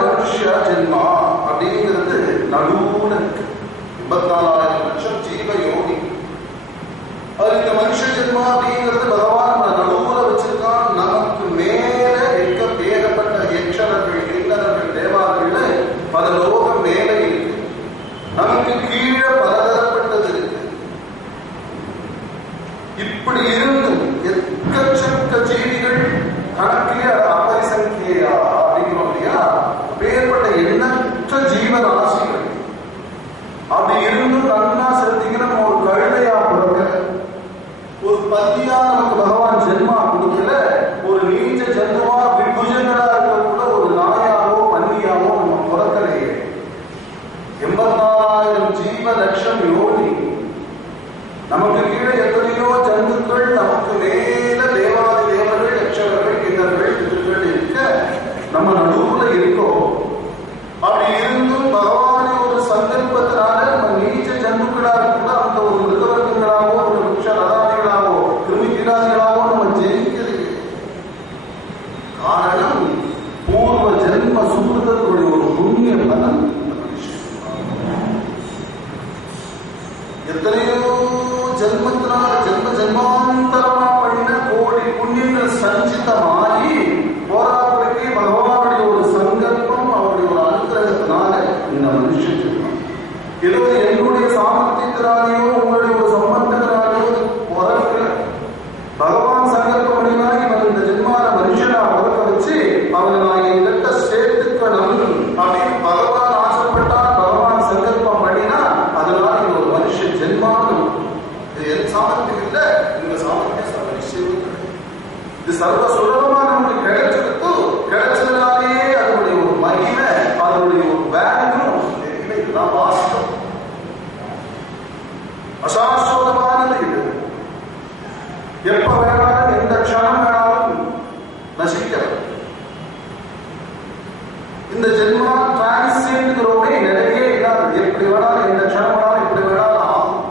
மனுஷ ஜென்மா அப்படிங்கிறது நடுவுல 84,000 கீழே பலதரப்பட்டது இருக்கு. இப்படி இருந்தும் எக்கச்சக்க ஜீவிகள் கணக்கிலே அபரிசங்கியா அப்படிங்கிறோம் இல்லையா? பேர்பட்ட எண்ணற்ற ஜீவராசிகள் அப்படி இருந்தும் நன்னா செலுத்திக்கிற நம்ம ஒரு கழுதையா பிறக்க, ஒரு பத்தியா நமக்கு பகவான் ஜென்மா கொடுக்கல, ஒரு நீச்ச ஜந்துவா விபுஜங்களா இருக்கக்கூட ஒரு நாயாவோ பன்னியாவோ நம்ம பிறக்கலையே. 84,000 ஜீவ லட்சம் யோனி, நமக்கு கீழே எத்தனையோ ஜந்துக்கள், நமக்கு மேல தேவாதி தேவர்கள், யட்சகர்கள், கிண்ணர்கள், பிதர்கள் இருக்க நம்ம நடுவுல இருக்கோம். அப்படி இருந்தும் பகவானே ஒரு சங்கல்பத்தினால நம்ம நீச்ச ஜந்துக்களா கூட அந்த ஒரு மிருகவர்க்கங்களாவோ, ஒரு விருட்ச லதாதிகளாவோ, கிருமி கீடாதிகளாவோ நம்ம ஜெயிக்கிறது. காரணம் பூர்வ ஜென்ம சுகிருதத்துடைய ஒரு புண்ணிய பலன். எத்தனையோ ஜென்மத்தினால ஜென்மாந்தரமா பண்ணின கோடி புண்ணியங்கள் சஞ்சிதமாகி போராட்டத்துக்கு பகவானுடைய ஒரு சங்கல்பம், அவருடைய ஒரு அனுகிரகத்தினால இந்த மனுஷன் ஜென்மம். ஏதோ என்னுடைய சாமர்த்தியத்தினாலேயோ உங்களுடைய ஒரு சம்பந்தத்தினாலேயோ பிறக்கல. பகவான் சங்கல்பம் பண்ணினா இவன் இந்த ஜென்மான மனுஷனா பிறக்க வச்சு அவனை நான் என்கிட்ட சேர்த்துக்கணும் அப்படின்னு பகவான் ஆசைப்பட்டான். பகவான் சங்கல்பம் பண்ணினா அதனால இந்த ஒரு மனுஷன் ஜென்மானம். இது என் சாமர்த்தியம் இல்லை, இந்த சாமர்த்தியம் சர்வநிச்சயம். இது சர்வ சுலபமா நமக்கு கிடைச்சிருக்கு. கிடைச்சதுனாலேயே அதனுடைய ஒரு மகிமை, அதனுடைய ஒரு வேல்யூ தெரியல. இதுதான் வாஸ்தவம். அசாஸ்வதமானது இது. எப்ப வேணாலும் எந்த க்ஷணம் வேணாலும் நசிக்கிறது. இந்த ஜென்மா டிரான்சியன்ட்ங்கிறோமே நிறைய இல்லாது. எப்படி வேணாலும் எந்த க்ஷணம் வேணாலும் எப்படி வேணாலும் ஆகும்.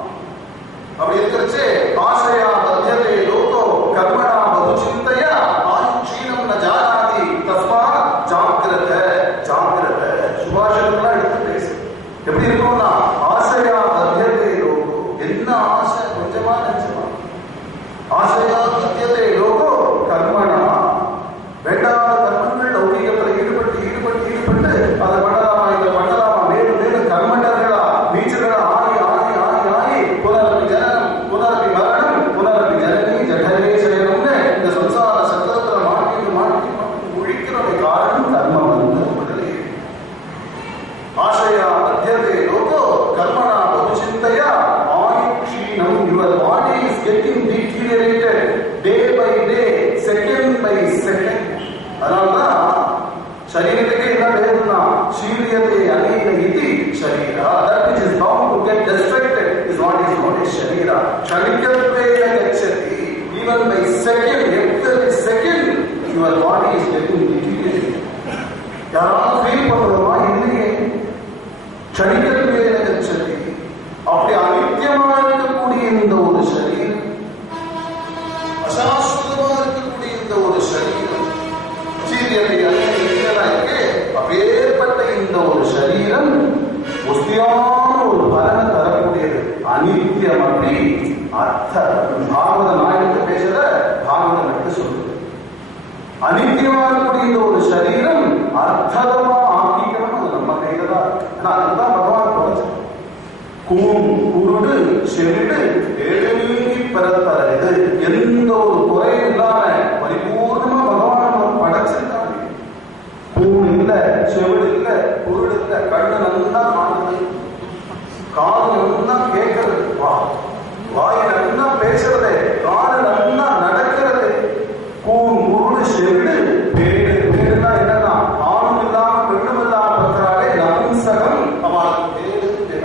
அப்படி இருக்கிறச்சு ஆசையா பத்தியத்தை லோகோ கர்மணா பகுச்சிந்தையா ஆயுஷீனம் ந ஜானாதி தஸ்மா ஜாக்கிரத ஜாக்கிரத. சுபாஷிதம்லாம் எடுத்து பேசு. எப்படி இருக்கும்னா ஆசையா பத்தியத்தை லோகோ, என்ன ஆசை கொஞ்சமா நினைச்சுமா. ஆசையா பத்தியத்தை லோகோ கர்மணா, வேண்டாத கர்மங்கள் லௌகிகத்தில் ஈடுபட்டு ஈடுபட்டு ஈடுபட்டு அதை பண்ணலாமா இதை பண்ணலாமா மேலும் மேலும் கர்மண்டர்களா நீச்சர்களா ஆகி ஆகி ஆகி ஆகி புனரபி ஜனனம் புனரபி மரணம் புனரபி ஜனனி ஜடரே சயனம்னு இந்த சம்சார சக்கரத்துல மாட்டி மாட்டி ஒழிக்கிறவை காரணம் கர்மம் வந்து உடலே. ஆசையா அத்தியதே logo கர்மணா பகுச்சிந்தையா ஆயுஷீனம். Your body is getting deteriorated day by day, second by second. அதனால்தான் சரீரத்துக்கு என்ன பேருன்னா சீரியத்தை அநேக இது சரீரா. That which is bound to get destructed is what is known as சரீரா. சரீரத்வேன கச்சதி. Even by second, every second your body is getting deteriorated. யாராவது feel பண்ணுறோமா? இல்லையே. சரீரத்வேன கச்சதி. அப்படி அநித்தியமா இருக்கக்கூடிய இந்த ஒரு சரீரம், அசாஸ்வதமா இருக்கக்கூடிய இந்த ஒரு சரீரம், சீரியத்தை இருக்கு. அப்பேற்பட்ட இந்த ஒரு சரீரம் உஸ்தியான ஒரு பலனை தரக்கூடியது. அநித்தியம் அப்படி அர்த்தம். பாகவத நாயகத்தை பேசுற பாகவதம் எடுத்து சொல்லுது. அநித்தியமா இருக்கக்கூடிய இந்த ஒரு சரீரம் அர்த்தமா ஆக்கிக்கணும். அது நம்ம கையில தான். அதுதான் பகவான் படைச்சு கூம் குருடு செவிடு ஏழு நீங்கி பிறத்தது. எந்த ஒரு குறையும் இல்லாம பரிபூர்ணமா பகவான் படைச்சிருக்காங்க. கூண் இல்ல, செவிடு இல்ல, குருடு இல்ல, கண்ணு நல்லா காணுது, காது நல்லா கேட்கறது, வாய் நல்லா பேசுறது, காது நல்லா நடக்கிறது. கூண் குருடு செவிடு பேடு. பேடுனா என்னன்னா ஆணும் இல்லாம பெண்ணும் இல்லாம பிறக்கிறாரே நபும்சகம். அவளுக்கு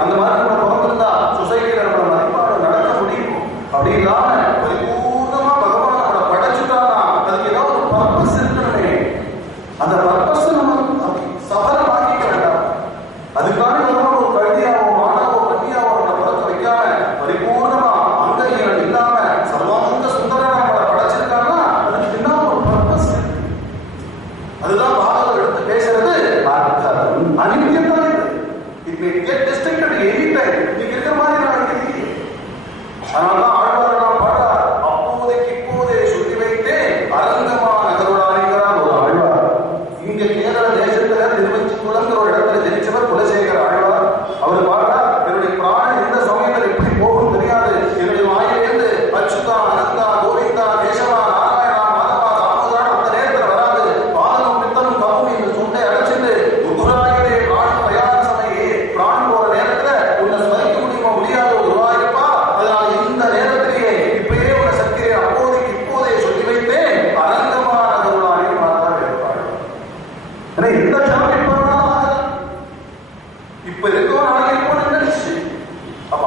அந்த மாதிரி நம்ம பிறந்திருந்தா சொசைட்டியில நம்ம மதிப்பாடு நடக்க முடியும். அப்படி இல்லாம பரிபூர்ணமா பகவான் நம்மளை படைச்சுட்டானா அதுக்கு ஏதாவது ஒரு பர்பஸ் இருக்கணுமே. அந்த பர்பஸ் நம்ம சபலம் ஆக்கிக்க வேண்டாம். அதுக்கான நம்ம ஒரு கல்வியாவோ மாணவோ கல்வியாவோ நம்ம பிறக்க வைக்காம பரிபூர்ணமா அங்கீகாரம் இல்லாம சர்வாங்க சுந்தரமா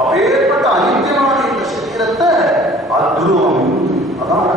அப்பேற்பட்ட அனித்தியமான இந்த சரீரத்தை அத்ருவம், அதான்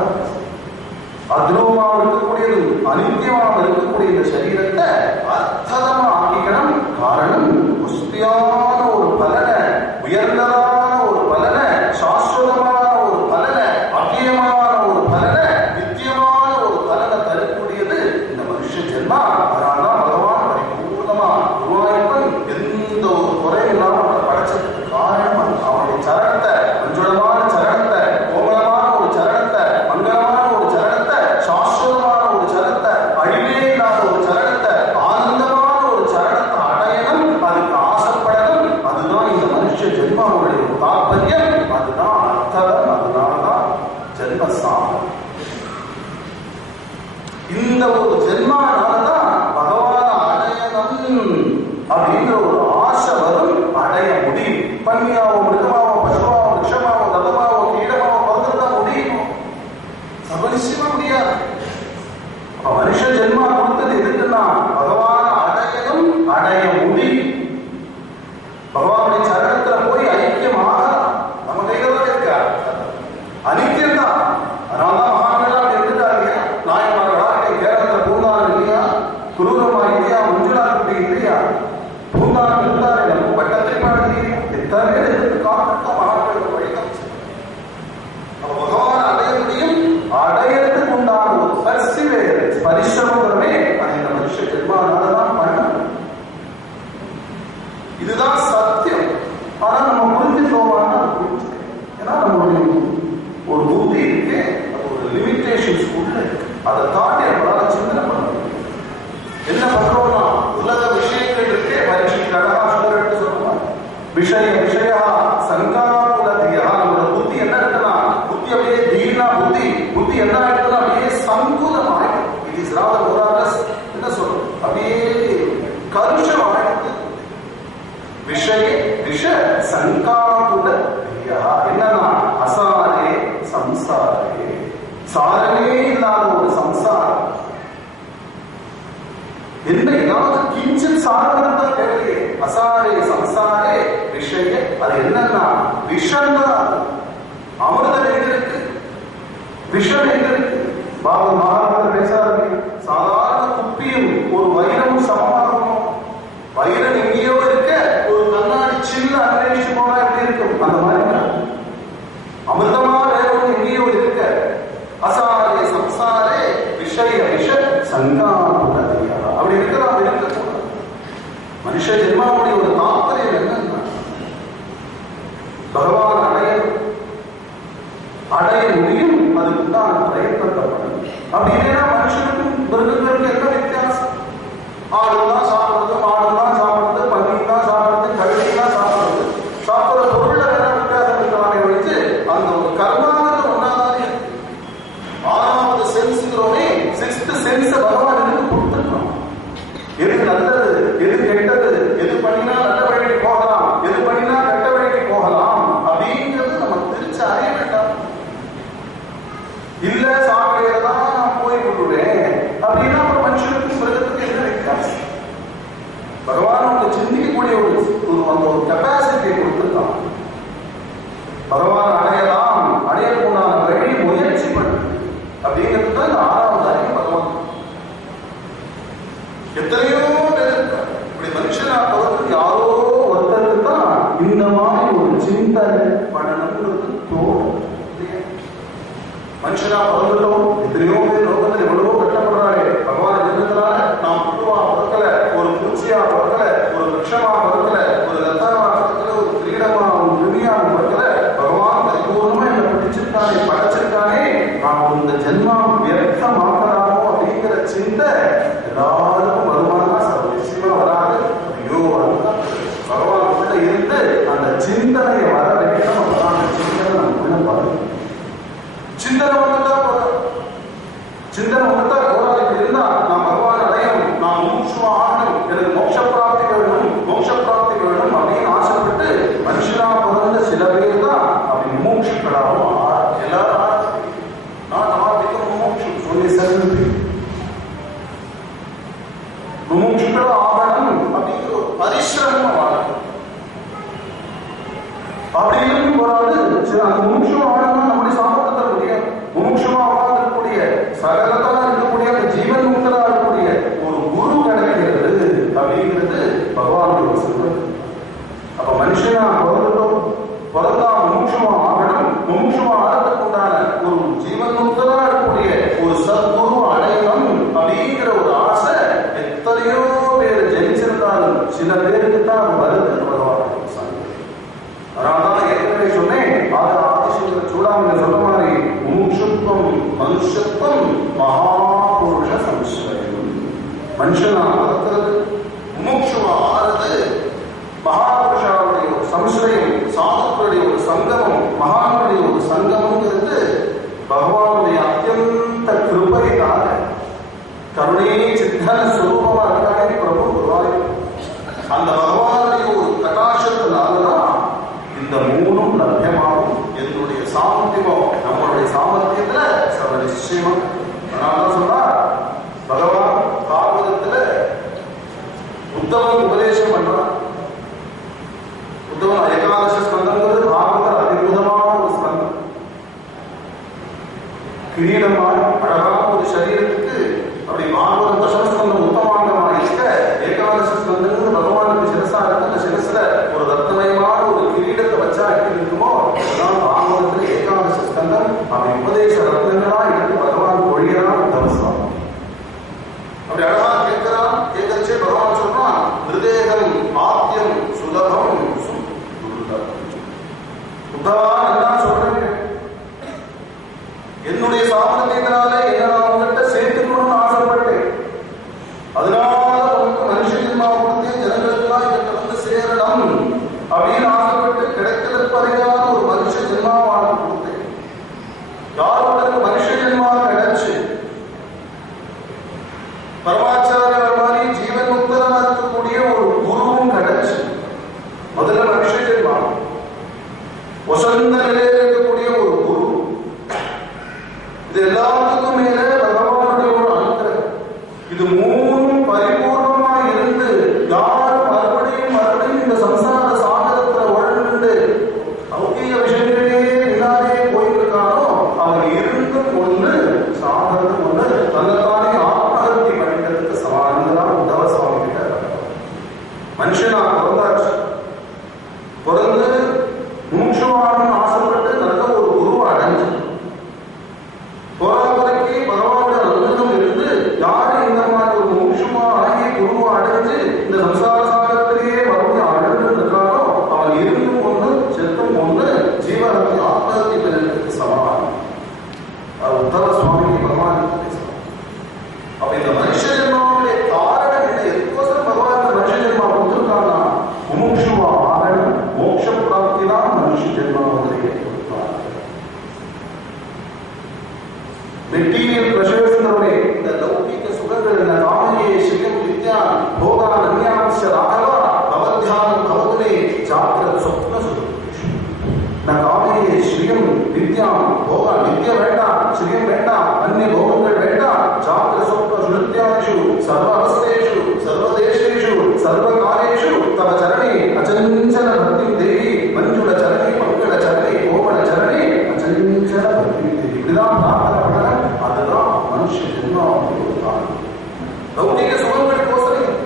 அத்ருவமாக இருக்கக்கூடியது, அனித்தியமாக இருக்கக்கூடிய இந்த சரீரத்தை அர்த்தமா ஆக்கிக்கணும். காரணம், புஷ்டியான ஒரு பலனை, உயர்ந்ததான ஒரு பலனை, சாஸ்வதமான ஒரு பலனை, அவ்வியமான ஒரு பலனை, நித்தியமான ஒரு பலனை தரக்கூடியது இந்த மனுஷ ஜென்மா. அதனால்தான் பகவான் பரிபூர்ணமா உருவாய்ப்பன் எந்த ஒரு குறையும் இல்லாம அவனை படைச்சதுக்கு காரணம் அவனுடைய சரணத்தை, மஞ்சுளமான சரணத்தை, கோமலமான ஒரு சரணத்தை, மங்களமான ஒரு சரணத்தை, சாஸ்வதமான ஒரு சரணத்தை, அழிவே இல்லாத ஒரு சரணத்தை, ஆனந்தமான ஒரு சரணத்தை அடையணும், அதுக்கு ஆசைப்படணும். அதுதான் இந்த மனுஷ ஜென்மாவுடைய தாற்பயம், அதுதான் அர்த்தம். அதனாலதான் ஜென்மஸ்தானம். இந்த ஒரு ஜென்மானாலதான் பகவான அடையணும் அப்படின்ற ஒரு ஆசை வரும். அடைய முடியும். பன்னியாவோ, மிருகமாவோ, பசுமாவோ, விஷமாவோ, ததமாவோ, கீடமாவோ பிறந்துதான் முடியும். சபனிச்சமா முடியாது. மனுஷ ஜென்மா கொடுத்தது எதுக்குன்னா பகவான அடையணும், அடைய முடியும். பகவானுடைய சரணத்துல போய் ஐக்கியமாக நம்ம கையில தான் இருக்கா, அனித்தியம் தான். அதனாலதான் மகான்களா இருந்துட்டாங்க. நாயமார்களா கேரளத்துல பூந்தானம் இல்லையா, குரூரமா இல்லையா, மஞ்சுளா இல்லையா, பூந்தானம் இருந்தாரு. நம்ம பட்டத்திற்கு எத்தனை பேர் எதிர்த்து காரணத்தை மகான்களுக்கு வழிகாட்சி. நம்ம பகவான் அடைய முடியும். அடையறதுக்கு உண்டான ஒரு பரிசிவேரன்ஸ், பரிசிரமமே அது இந்த மனுஷ ஜென்மானாலதான் பண்ணணும். இதுதான் சத்தியம். ஆனா நம்ம புரிஞ்சுக்கோமான்னா ஏன்னா நம்மளுடைய ஒரு புத்தி இருக்கு, ஒரு லிமிட்டேஷன்ஸ் உள்ள அதை தாண்டி நம்மளால சிந்தனை பண்ண முடியும். என்ன பண்றோம்னா உலக விஷயங்கள் இருக்கே, பரீட்சை அழகா சொல்லிட்டு சொல்லுவாங்க. விஷய விஷயா சங்காபுலதியா. நம்மளோட புத்தி என்ன இருக்குன்னா, புத்தி அப்படியே தீனா புத்தி, புத்தி என்ன ஆயிடுதுன்னா அப்படியே சங்குலம் ஆயிடும். இட் இஸ் ராதர் மோராலஸ் என்ன சொல்றோம், அப்படியே கருஷம் ஆயிடுது. விஷய விஷ சங்காபுலதியா என்னன்னா அசாரே சம்சாரே, சாரமே இல்லாத ஒரு சம்சாரம். என்ன ஏதாவது கிஞ்சின் சாரம் தான் தேவையே. அசாரே சம்சாரே விஷய, அது என்னன்னா விஷம் தான். அமிர்தம் எங்க இருக்கு, விஷம் எங்க இருக்கு? பாபா மகாபாரத பேசாத சாதாரண குப்பியும் ஒரு வைரமும் சமமாகும். வைரம் எங்கேயோ இருக்க, ஒரு கண்ணாடி சின்ன அன்வேஷி போனா எப்படி இருக்கும், அந்த மாதிரி அமிர்தமா வேறும் எங்கேயோ இருக்க. அசாரே சம்சாரே விஷய விஷ சங்காபுலதியா. அப்படி இருக்கலாம், இருக்கக்கூடாது. மனுஷ ஜென்மாவுடைய ஒரு தாற்பயம் என்னன்னா பகவான் அடைய முடியும். அதுக்கு உண்டான பிரயத்தனத்தை பண்ணணும். அப்படி இல்லைன்னா மனுஷனுக்கும் மிருகங்களுக்கு என்ன வித்தியாசம்? ஆடுதான் சாப்பிடுறது, மாடுதான் சாப்பிடுறது, பன்னி தான் சாப்பிடுறது, கழுவி தான் சாப்பிடுறது. சாப்பிடுற பொருள்ல என்ன வித்தியாசம் இருக்கிறாங்க வச்சு அந்த ஒரு கர்மானது ஒன்னாதானே. ஆறாவது சென்ஸ்ங்கிறோமே, சிக்ஸ்த் சென்ஸ் பகவான் எனக்கு கொடுத்துருக்கோம். எது நல்லது, எது கெட்டது, எது பண்ணினா நல்ல வழிக்கு போகலாம், எது பண்ணினா கெட்ட வழிக்கு போகலாம் அப்படிங்கிறது நம்ம திருச்சி அறிய வேண்டாம். இல்ல சாப்பிடுறதான் நான் போய் விட்டுவேன் அப்படின்னா ஒரு மனுஷனுக்கு மிருகத்துக்கு என்ன வித்தியாசம்? பகவான் அவங்க சிந்திக்கக்கூடிய ஒரு கெப்பாசிட்டியை கொடுத்துருக்கான். பகவான் அடையலாம், அடையக்கூடாத வழி முயற்சி பண்ணு அப்படிங்கிறது தான் இந்த ஆறாவது அறிவு. பகவான் எத்தனையோ பேர் இருக்காங்க. இப்படி மனுஷனா போறதுக்கு யாரோ ஒருத்தருக்கு தான் இந்த மாதிரி ஒரு சிந்தனை பண்ணணும்ன்றது தோணும். மனுஷனா பிறந்துட்டோம், எத்தனையோ பேர் லோகத்தில் எவ்வளவோ கஷ்டப்படுறாரு. பகவான் இருந்ததுனால நாம் புழுவா பிறக்கல, ஒரு பூச்சியா பிறக்கல, ஒரு விருட்சமா பிறக்கல, ஒரு ரத்தமா பிறக்கல, ஒரு கிரீடமா ஒரு துணியா பிறக்கல. பகவான் பரிபூர்ணமா என்ன பிடிச்சிருக்கானே, படைச்சிருக்கானே, நாம் இந்த ஜென்மா வியர்த்தமாக்கலாமோ அப்படிங்கிற சிந்தை எல்லாருக்கும் வருமானமா சர்வசியமா வராது. ஐயோ அதுதான் பகவான் உள்ள இருந்து அந்த சிந்தனையை வர வைக்கணும். அப்பதான் அந்த சிந்தனை நமக்குள்ள வரும். சிந்தனை வந்துட்டா போதும், சிந்தனை வந்துட்டா போராடி இருந்தா நாம் பகவான் அடையணும். அந்த முமுட்சுவ ஆனந்தம் நம்முடைய சாமர்த்தியம் தர முடியாது. முமுட்சுவா இருக்கக்கூடிய சகலதா இருக்கக்கூடிய அந்த ஜீவன் முக்தரா இருக்கக்கூடிய ஒரு குரு கிடைக்கிறது அப்படிங்கிறது பகவானுடைய ஒரு செல்வம். அப்ப மனுஷனா பிறந்தா முமுட்சுவா ஆகணும். முமுட்சுவா ஆகிறதுக்கு உண்டான ஒரு ஜீவன் முக்தரா இருக்கக்கூடிய ஒரு சத்குரு அடையணும் அப்படிங்கிற ஒரு ஆசை எத்தனையோ பேர் ஜெயிச்சிருந்தாலும் சில பேருக்கு தான் அது வருது பகவான். அதனாலதான் ஏற்கனவே சொன்னேன், ஆதிசங்கர சூடாமணி சொன்ன மாதிரி முமுட்சுத்வம் மனுஷத்துவம் மகாபுருஷ சம்ஸ்ரயம். மனுஷனா வளர்க்கிறது, முமுட்சுவா ஆறுது, மகாபுருஷாவுடைய ஒரு சம்ஸ்ரயம், சாதுக்களுடைய ஒரு சங்கமம், மகான்களுடைய ஒரு சங்கமங்கிறது பகவானுடைய அத்தியந்த கிருபையினால கருணை சித்தன சுரூபமா இருக்கானே பிரபு குருவாயூர். அந்த பகவானுடைய ஒரு பிரகாசத்தினாலதான் இந்த மூணும் லட்சியமாகும். என்னுடைய சாமர்த்தியமோ நம்மளுடைய சாமர்த்தியத்துல சர்வ நிச்சயமா. அதனாலதான் சொல்றா பகவான் பாகவதத்துல உத்தமன் உபதேசம் பண்றான். உத்தமன் ஏகாதச ஸ்கந்தங்கிறது பாகவத அற்புதமான ஒரு ஸ்கந்தம். கிரீடமான அழகான ஒரு சரீரத்துக்கு அப்படி பாகவதம் தசமஸ்கந்தம் உத்தமாங்கமாக இருக்க, ஏகாதச ஸ்கந்தங்கிறது பகவானுக்கு சிரசா இருக்கு. அந்த சிரசுல ஒரு ரத்னமயமான ஒரு கிரீடத்தை வச்சா எப்படி இருக்குமோ அதுதான் பாகவதத்துல ஏகாதச ஸ்கந்தம். அப்படி உபதேச ரத்னங்களா எடுத்து பகவான் பொழியறான் உத்தமஸ்வாமி. அப்படி அழகா கேட்கிறான். கேட்கச்சே பகவான் சொல்றான், ஹிருதேகம் ஆத்யம் சுலபம் உத்தவான் சொல்றேன். என்னுடைய சாமர்த்தியத்தினால என்ன நான் உங்கள்கிட்ட சேர்த்துக்கணும்னு ஆசைப்பட்டேன். அதனால உனக்கு மனுஷ ஜென்மா கொடுத்து ஜனங்களுக்கெல்லாம் இதை வந்து சேரணும் அப்படின்னு ஆசைப்பட்டு கிடைக்கிறதுப்பறையான ஒரு மனுஷ ஜென்மாவாக கொடுத்தேன். யாருக்கு மனுஷ ஜென்மா கிடைச்சு பரமாச்சாரியர் மாதிரி ஜீவன் முக்தரா இருக்கக்கூடிய ஒரு குருவும் கிடைச்சு, முதல்ல மனுஷ ஜென்மா வசந்த நிலையில் இருக்கக்கூடிய ஒரு குரு, இது எல்லாத்துக்கும் மேல பகவானுடைய ஒரு அனுகிரகம். இது மூணும் பரிபூர்ணமா இருந்து யார் மறுபடியும் மறுபடியும் இந்த சம்சார சாகரத்துல உழந்து லௌகிக விஷயங்களே இல்லாதே போயிருக்கானோ அவன் இருந்தும் ஒண்ணு சாகரம் ஒண்ணு தன்னைத்தானே ஆத்மஹத்தி பண்ணிக்கிறதுக்கு சமானந்தான் உத்தவ சுவாமி கிட்ட. மனுஷனா பிறந்தாச்சு, பிறந்து மூட்சமான ஆசைப்பட்டு நல்ல ஒரு குருவை அடைஞ்சு போராவதற்கு பகவானுடைய அனுகிரகம் இருந்து யாரு இந்த மாதிரி ஒரு மூட்சமா ஆகி குருவை அடைஞ்சு இந்த சம்சார சாகரத்திலேயே மறுபடியும் அழகு இருக்கானோ அவன் இருந்தும் ஒண்ணு செத்தும் ஒண்ணு ஜீவனத்தை ஆத்மஹத்தி பெறுவதற்கு சமானம். உத்தவ சுவாமிக்கு பகவான் பேசலாம். அப்ப இந்த மனுஷ ஜென்மாவுடைய காரணம் என்ன? எதுக்கோசம் பகவான் இந்த மனுஷ ஜென்மா கொடுத்திருக்கான்னா முமுட்சுவா ஆகணும், மோட்ச பிராப்தி தான் மனுஷ ஜென்மாவுடைய கொடுத்தார். மெட்டீரியல் ப்ளஷர்ஸ்னுடைய இந்த லௌகிக சுகங்கள் இந்த காமனியை ஸ்ரீயம் வித்யா போகா நன்யாம்ச ராகவா பவத்யானம் பவதுனே ஜாக்கிரத சொப்ன சுகேஷு. நான் காமனியை ஸ்ரீயம் வித்யாம் போகா வித்யா வேண்டாம், ஸ்ரீயம் வேண்டாம், அந்நிய போகங்கள் வேண்டாம், ஜாக்கிர சொப்ன சுருத்தியாஷு சர்வ அவஸ்தேஷு சர்வதேசேஷு சர்வகாலேஷு தவ சரணே அச்சஞ்சல பக்தி தேவி மஞ்சுள சரணே மங்கள சரணே கோமள சரணே அச்சஞ்சல பக்தி தேவி. இப்படிதான் பிரார்த்தனை பண்ண. அதுதான் மனுஷ ஜென்மாவுடைய காரணம். லௌகிக சுகங்களுக்கோசரம்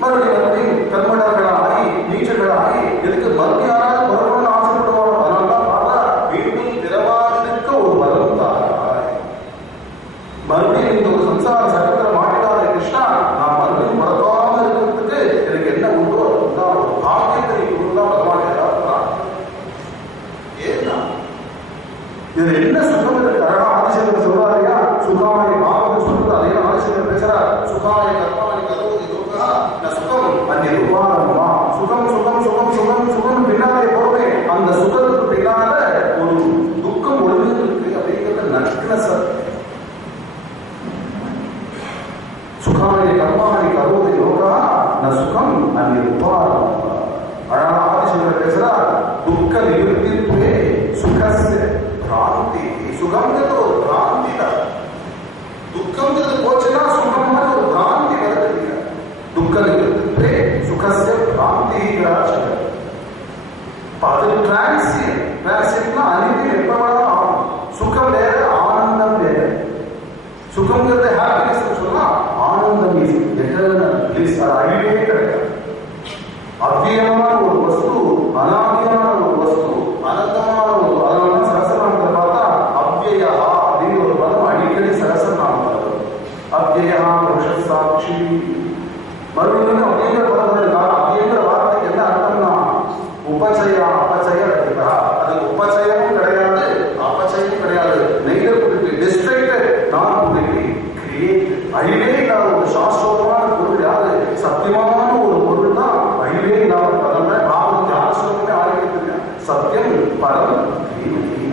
மறுபடியும் கர்மணர்களாகி நீச்சர்களாகி எதுக்கு மறுபடியாரால் வரணும்னு ஆசைப்படுவாங்க. அதனால்தான் பார்த்தா மீண்டும் பிறவாதிருக்க ஒரு வரம் தாராய். மறுபடியும் இந்த ஒரு சம்சார சட்டத்தில் மாட்டிடாத கிருஷ்ணா, நான் மறுபடியும் மறக்காம இருக்கிறதுக்கு எனக்கு என்ன உண்டோ அதுதான் ஒரு பாக்கியத்தை நீ கொடுத்தா பகவான் ஏதாவது ஏன்னா இதுல என்ன சுகம் இருக்கு? அழகா ஆதிசங்கர் சொல்றாருயா, சுகாய பாகவத சொல்றது அதே ஆதிசங்கர் பேசுறார். சுகாய கர்மாணி கரோதி யோகா ந சுகம் அந்நிய உபாரமா. சுகம் சுகம் சுகம் சுகம் சுகம் பின்னாலே போறதே அந்த சுகத்துக்கு பின்னால ஒரு துக்கம் ஒழுங்கு இருக்கு அப்படிங்கிறது நக்ன சத். சுகாய கர்மாணி கரோதி யோகா ந சுகம் அந்நிய உபாரமா. அழகா ஆதிசங்கர் பேசுறார். துக்க நிவர்த்தித்வே சுகஸ்ய பிராந்தி. சுகம்ங்கிறது ஒரு பிராந்தி தான். துக்கம்ங்கிறது போச்சுன்னா சுகமான ஒரு பிராந்தி வருது. துக்க நிவர்த்தித்வே சுகஸ்ய பிராந்தி. அது டிரான்சியன்ட்னா அனிதி எப்ப வேணாலும் ஆகும். சுகம் வேற, ஆனந்தம் வேற. சுகம்ங்கிறது ஹாப்பினஸ் சொன்னா, ஆனந்தம் இஸ் எட்டர்னல் பிளிஸ். அது அழிவே கிடையாது. அவ்வியமான ஒரு வஸ்து, அனாதியான ஒரு வஸ்து, அனந்தமான ஒரு, அதனால சரசநாமத்தை பார்த்தா அவ்வியா அப்படின்னு ஒரு பதம் அடிக்கடி சரசநாமம் வருது. அவ்வியா புருஷ சாட்சி. மறுபடியும் அப்படிங்கிற பதம் இருக்காங்க. அப்படிங்கிற வார்த்தைக்கு என்ன அர்த்தம்னா உபச்சயா அபச்சய இருக்கா. அதுக்கு உபச்சயமும் கிடையாது, அபச்சயமும் கிடையாது. Neither could be distracted not could be create. அழிவே இல்லாத ஒரு சாஸ்வதமான பொருள் யாரு? சத்தியமான ஒரு பொருள் தான் அழிவே இல்லாத பதமே. பாவத்தை ஆசிரமே ஆரம்பிக்கிறது சத்தியம் பரம்.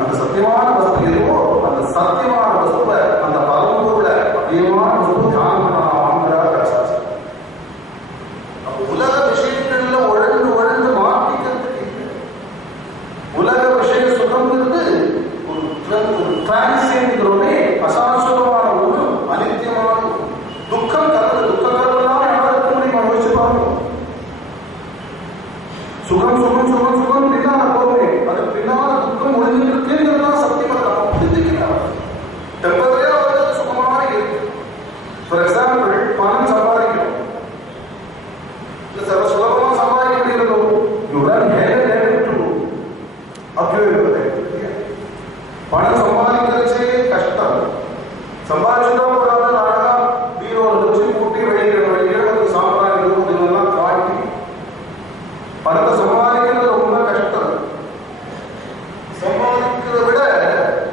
அந்த சத்தியமான வஸ்து எதுவோ அந்த சத்தியமான வஸ்துவை, அந்த பரம் பொருளை அதிகமான வஸ்து தியானம் பண்ணலாம் கிடைச்சாச்சு. உலக விஷயங்கள்ல உழந்து மாற்றிக்கிறதுக்கு உலக விஷய சுகம்ங்கிறது ஒரு டிரான்சியன்ட்ங்கிறோமே, அசாஸ்வதமான ஒரு அனித்தியமான துக்கம் கலந்து. துக்ககரமெல்லாம் யாரும் இருக்க முடியுமா? யோசிச்சு பார்க்கணும். சுகம் சுகம் சுகம் சுகம் பின்னால போவே, அது பின்னால துக்கம் ஒழிஞ்சு இருக்குங்கிறதா சத்தியம். நம்ம புரிஞ்சுக்கிறாங்க. டெம்பரரியா வந்து சுகமாக இருக்கு. ஃபார் எக்ஸாம்பிள், பணம் சம்பாதிக்கிறோம், இல்ல சுலபமா சம்பாதிக்க முடியறதோ, இவரால் பணம் சம்பாதிக்கிறதே கஷ்டம். சம்பாதிச்சுட்டோம் அழகா பீரோல வச்சு கூட்டி வெளியே வந்து சாம்பிராணி இதெல்லாம் காட்டி பணத்தை சம்பாதிக்கிறது ரொம்ப கஷ்டம். சம்பாதிக்கிறத விட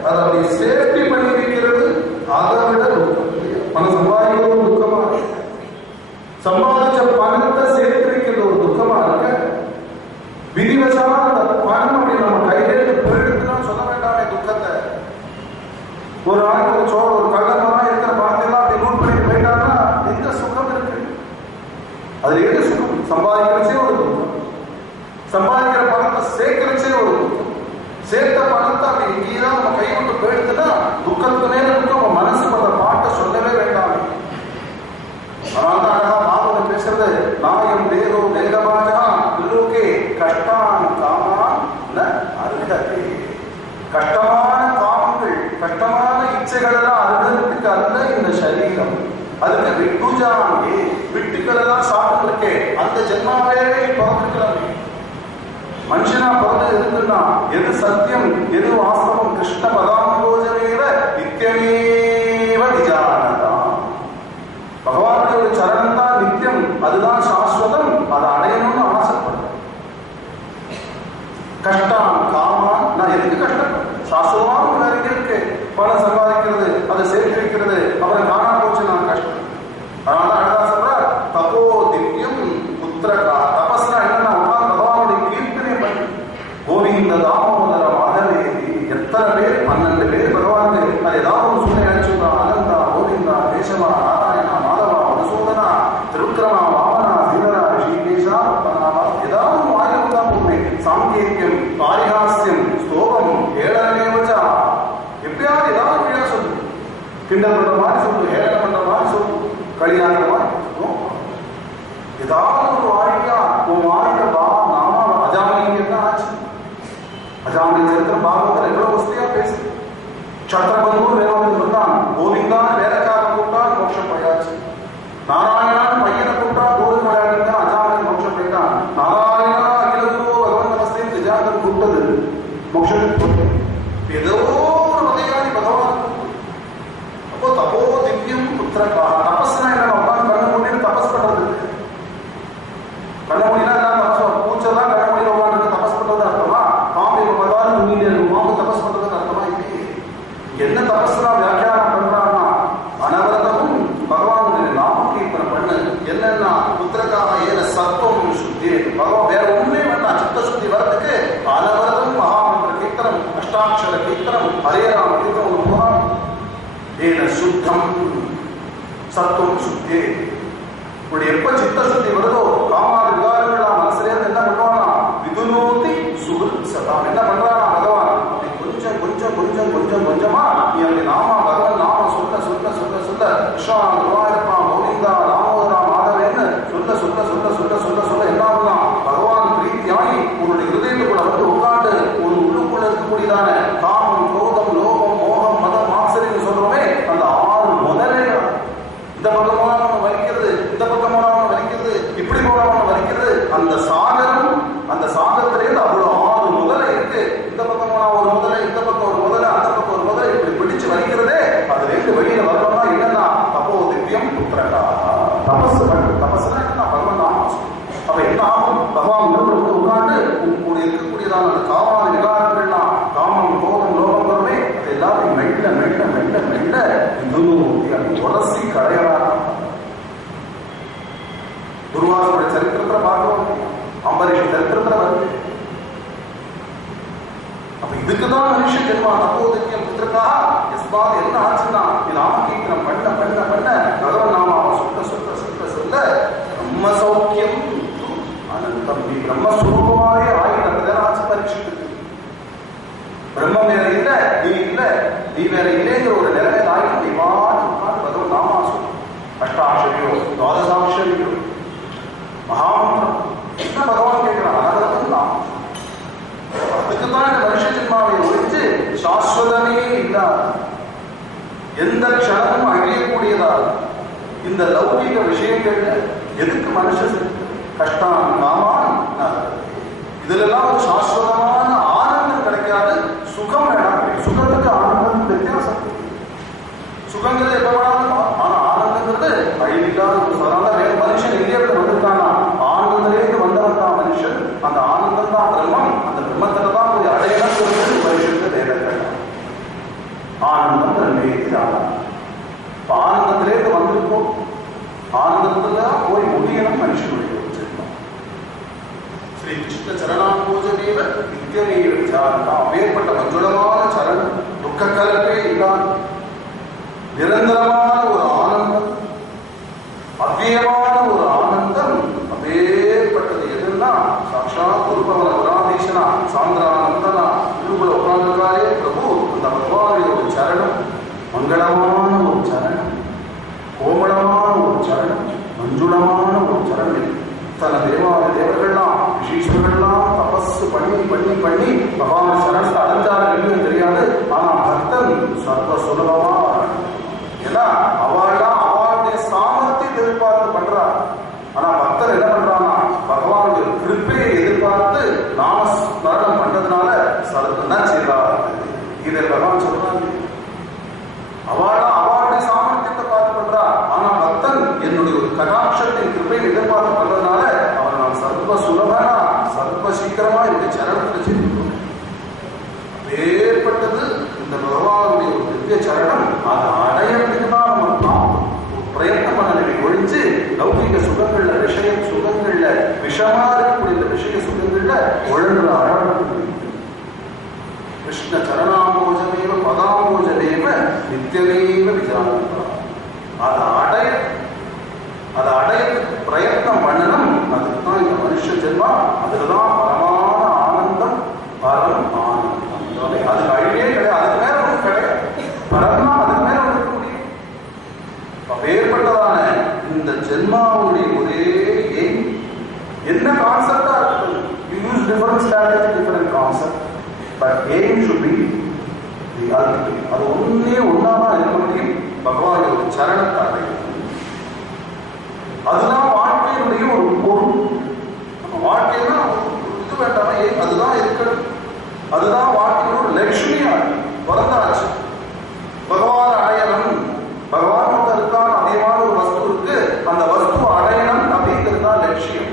அதை அப்படி சேஃப்டி பண்ணி வைக்கிறது அதை விட துக்கம். பணம் சம்பாதிக்கிறது துக்கமா இருக்கு, சம்பாதிச்ச பணத்தை சேர்த்து வைக்கிறது ஒரு துக்கமா இருக்கு. விதிவசான அந்த பணம் அப்படி நம்ம கையிலேருந்து போயிடுதுன்னு சொல்ல வேண்டாமே துக்கத்தை. ஒரு நாளைக்கு ஒரு சோழ ஒரு கள்ளமா இருக்கிற பணத்தெல்லாம் அப்படி நோட் பண்ணி போயிட்டாங்கன்னா எந்த சுகம் இருக்கு? அதுல எது சுகம்? சம்பாதிக்கிறச்சே ஒரு துக்கம், சம்பாதிக்கிற பணத்தை சேர்க்கிறச்சே ஒரு துக்கம், சேர்த்த பணத்தை அப்படி இங்கேதான் நம்ம கை விட்டு போயிடுதுன்னா துக்கத்துக்கு மேல இருக்கு. நம்ம மனசு பண்ற பாட்டை சொல்லவே வேண்டாம். அதனால்தான் அழகா பாகவதம் பேசுறது, நாயம் தேதோ தேகமாஜா விலோகே கஷ்டான் காமான் அருகதே. கஷ்டமான காமங்கள், கஷ்டமான இச்சைகள் எல்லாம் அருகத்துக்கு அல்ல இந்த சரீரம். அதுக்கு விட்டுஜானே, விட்டுக்களெல்லாம் சாப்பிட்டு இருக்கே, அந்த ஜென்மாவே பிறந்திருக்கிறாங்க. மனுஷனா பிறந்து இருந்துன்னா எது சத்தியம் எது வாஸ்தவம் கிருஷ்ண பதாம்போஜமேவ நித்தியமேவ விஜானதா. பகவானுடைய ஒரு சரணம் தான் நித்தியம், அதுதான் சாஸ்வதம். அதை அடையணும்னு ஆசைப்படுறேன். கஷ்டம் காமான், நான் எதுக்கு கஷ்டப்படுறேன்? சாஸ்வதமான ஒரு நிறைய இருக்கு. பணம் சம்பாதிக்கிறது, அதை சேர்த்து வைக்கிறது, அப்புறம் காணா போச்சு நான் கஷ்டம். அதனால அழகா சொல்ற தபோ திவ்யம் புத்திரகா. தபஸ்னா என்னன்னா பகவானுடைய கீர்த்தனை பண்ணி கோவிந்த தாமோதர மாதவேதி. எத்தனை பேர்? 12 பேர் பகவானுக்கு அது ஏதாவது ஒரு சூழ்நிலை அழைச்சுடா. அனந்தா, கோவிந்தா, கேசவா, நாராயணா, மாதவா, மதுசூதனா, திருவிக்ரமா, வாமனா, தீவரா, ரிஷிகேஷா, பத்மநாபா, ஏதாவது வாயிலும் தான் போகுமே. சாங்கேத்தியம், பாரிஹாஸ்யம், ஸ்தோகம், ஏழனேவச்சா, எப்படியாவது ஏதாவது வழியா சொல்லு. கிண்டல் பண்ற மாதிரி சொல்லு, ஏழனை பண்ற மாதிரி சொல்லு, கல்யாண மாதிரி ஏதாவது ஒரு வாழ்க்கையா உன் வாழ்க்கை பா. நாம அஜாமிங்க என்ன ஆச்சு? அஜாமிய சரித்திரம் பாகவத்தில் எவ்வளவு வசதியா பேசு. சத்திரபந்து வேணும் இருந்தான், கோவிந்தான் வேலைக்காரன் கூப்பிட்டான், மோட்சம் போயாச்சு. நாராயணான் பையனை கூப்பிட்டான், தோடு விளையாடுதான், அஜாமியன் மோட்சம் போயிட்டான். நாராயணா அகிலகுரு பகவன் நமஸ்தே திஜாந்தன் கூப்பிட்டது மோட்சத்துக்கு போட்டு ஏதோ ஒரு வகையாடி பகவான். அப்போ தபோ திவ்யம் புத்திரகா. தபஸ்னா என்ன? உட்காந்து கண்ண மூடின்னு தபஸ் பண்றது. கண்ண மூடினா பூச்செல்லாம் கண்ண மூடியில் உட்காந்து தபஸ் பண்றது அர்த்தமா? பாம்பு பார்த்தாலும் தூங்கிட்டே இருக்கும், பாம்பு தபஸ் பண்றது அர்த்தமா? இது என்ன தபஸ்னா வியாக்கியானம் பண்றான்னா அனவரதமும் பகவானுடைய நாம கீர்த்தனை பண்ணு. என்னன்னா புத்திரக்காக ஏன சத்துவம் சுத்தி. பகவான் வேற ஒண்ணுமே வேண்டாம். சித்த சுத்தி வரதுக்கு அனவரதம் மகாமந்திர கீர்த்தனம், அஷ்டாட்சர கீர்த்தனம், ஹரேராம கீர்த்தனம் ஒரு புகார். ஏன சுத்தம் சத்துவம் சுத்தி. இப்படி எப்ப சித்த சுத்தி வருதோ காமாதி விகாரங்கள் மனசுலேருந்து என்ன பண்ணுவானா விதுநோத்தி சுகிருத் சதா. என்ன பண்றானா பகவான் கொஞ்சம் கொஞ்சம் கொஞ்சம் கொஞ்சம் கொஞ்சமா நீ அப்படி நாம பகவான் நாம சொல்ல சொல்ல சொல்ல சொல்ல கிருஷ்ணா குருவாயூரப்பா கோவிந்தா தாமோதரா மாதவேன்னு சொல்ல சொல்ல சொல்ல சொல்ல சொல்ல சொல்ல என்ன ஆகுனா பகவான் பிரீத்தியாகி உன்னுடைய ஹிருதயத்துக்குள்ள வந்து இருக்கக்கூடியதான அந்த காமான விகாரங்கள்லாம் காமம் கோபம் லோகம் வருமே அது எல்லாத்தையும் மெல்ல மெல்ல மெல்ல மெல்ல விந்துநூத்தி அது உரசி கடையலாம். துர்வாசனுடைய சரித்திரத்துல பார்க்கிறோம், அம்பரீஷ் சரித்திரத்துல வருது. அப்ப இதுக்குதான் மனுஷ ஜென்மா தப்போதைக்கியம் புத்திரக்கா எஸ்பாத் என்ன ஆச்சுன்னா நாமகீர்த்தனம் பண்ண பண்ண பண்ண பகவன் நாமாவை சொல்ல சொல்ல சொல்ல சொல்ல பிரம்ம சௌக்கியம் அனந்தம். நீ பிரம்மஸ்வரூபமாவே ஆகிதான் ஆச்சு பரீட்சிக்கு. பிரம்மம் வேற இல்ல, நீ இல்ல, நீ வேற இல்லைங்கிற ஒரு நிலைமையில் ஆகி நீ பாட்டு உட்கார்ந்து பகவன் நாமா சொல்லும். அஷ்டாட்சரியோ துவாதசாட்சரியோ மகாமந்திரம் என்ன பகவான் கேட்கிறான், அனந்தம் தான். அதுக்குதான் இந்த மனுஷ ஜென்மாவை ஒழிச்சு சாஸ்வதமே இல்லாத எந்த க்ஷணமும் அழியக்கூடியதா இந்த லௌகிக விஷயங்கள்ல எதுக்கு மனுஷன் கஷ்டம் காமான் இதுலாம் ஒரு சாஸ்வதமான ஆனந்தம் கிடைக்காது. சுகம் வேணாம், சுகத்துக்கு ஆனந்தம் வித்தியாசம். சுகங்கிறது எப்ப வேணாலும், ஆனா ஆனந்தங்கிறது அழிவில்லாத ஒரு சதான மனுஷன் எங்கேயிருந்து வந்திருக்கானா ஆனந்தத்திலேருந்து வந்தவன் தான் மனுஷன். அந்த ஆனந்தம் தான் பிரம்மம். அந்த பிரம்மத்துல தான் போய் அடையலாம் சொல்றது மனுஷனுக்கு தேவைகள். ஆனந்தம் பிரம்மேதி ஆனந்தம். ஆனந்தத்திலேருந்து வந்திருக்கோம், ஆனந்தத்துல போய் முடியணும் மனுஷனுடைய ஸ்ரீ கிருஷ்ண சரணாம்போஜனேவ நித்தியமேவ விசாரா. அப்பேற்பட்ட மஞ்சுளமான சரணம், துக்க கலப்பே இல்லாத நிரந்தரமான ஒரு ஆனந்தம், அவ்வியமான ஒரு ஆனந்தம். அப்பேற்பட்டது எதுன்னா சாட்சாத் குருபவன புராதீசனா சாந்திரானந்தனா உள்ளுக்குள்ள உட்கார்ந்துருக்காரே பிரபு, அந்த பகவானுடைய ஒரு சரணம், மங்களமான ஒரு சரணம், கோமளமான ஒரு சரணம், மஞ்சுளமான ஒரு சரணம். தன தேவர்கள்லாம் ரிஷீஸ்வரர்கள்லாம் தபஸ் பண்ணி பண்ணி பண்ணி பகவான் சரணத்தை அடைஞ்சார்கள் தெரியாது. ஆனா பக்தன் சர்வ சுலபமா ஏன்னா அவள்லாம் அவளுடைய சாமர்த்தியத்தை எதிர்பார்த்து பண்றார். ஆனா பக்தர் என்ன பண்றான்னா பகவானுடைய கிருப்பையை எதிர்பார்த்து நாம ஸ்மரணம் பண்றதுனால சரத்துனா செய்யறாரு. இதை பகவான் சொல்றாங்க. அவள்லாம் அவளுடைய சாமர்த்தியத்தை பார்த்து பண்றா. ஆனா பக்தன் என்னுடைய ஒரு கடாட்சத்தின் கிருப்பையை எதிர்பார்த்து பண்றதுனால அவன் நான் சர்வ சுலபனா சர்வ சீக்கிரமா என்னுடைய சரணத்தை செய்திருக்கோம். ஏற்பட்டது இந்த பகவானுடைய ஒரு திவ்ய சரணம். அதை அடையறதுக்கு தான் நம்ம பிரயத்னம் பண்ண ஒழிஞ்சு லௌகிக சுகங்கள்ல விஷய சுகங்கள்ல விஷமா இருக்கக்கூடிய இந்த விஷய சுகங்கள்ல ஒழுங்கு அழகு. கிருஷ்ண சரணாம்போஜமேவ பதாம்போஜமேவ நித்தியமேவ விசாரா. அதை அடையத்துக்கு பிரயத்னம் பண்ணணும். அதுக்குதான் இந்த மனுஷ ஜென்மா. அதுலதான் பரமான ஆனந்தம், பரம் ஆனந்தம். அதுக்கு அழிவே கிடையாது, அதுக்கு மேல ஒன்று கிடையாது. பரம்னா அதுக்கு மேல ஒன்று இருக்க முடியும். அப்பேற்பட்டதான இந்த ஜென்மாவுடைய ஒரே எய்ம் என்ன கான்செப்டா இருக்குது. You use different strategy, different concept, but aim should be the ultimate. அது ஒன்னே ஒன்னாதான் இருக்க முடியும். பகவானுடைய ஒரு சரணத்தை அடையும். அதுதான் வாழ்க்கையினுடைய ஒரு பொருள். நம்ம வாழ்க்கைன்னா இது வேண்டாமா, அதுதான் இருக்கணும். அதுதான் வாழ்க்கையோட ஒரு லட்சுமியா பிறந்தாச்சு. பகவான் அடையணும், பகவான் இருக்கான அதேமான ஒரு வஸ்து இருக்கு, அந்த வஸ்து அடையணும் அப்படிங்கிறது தான் லட்சியம்.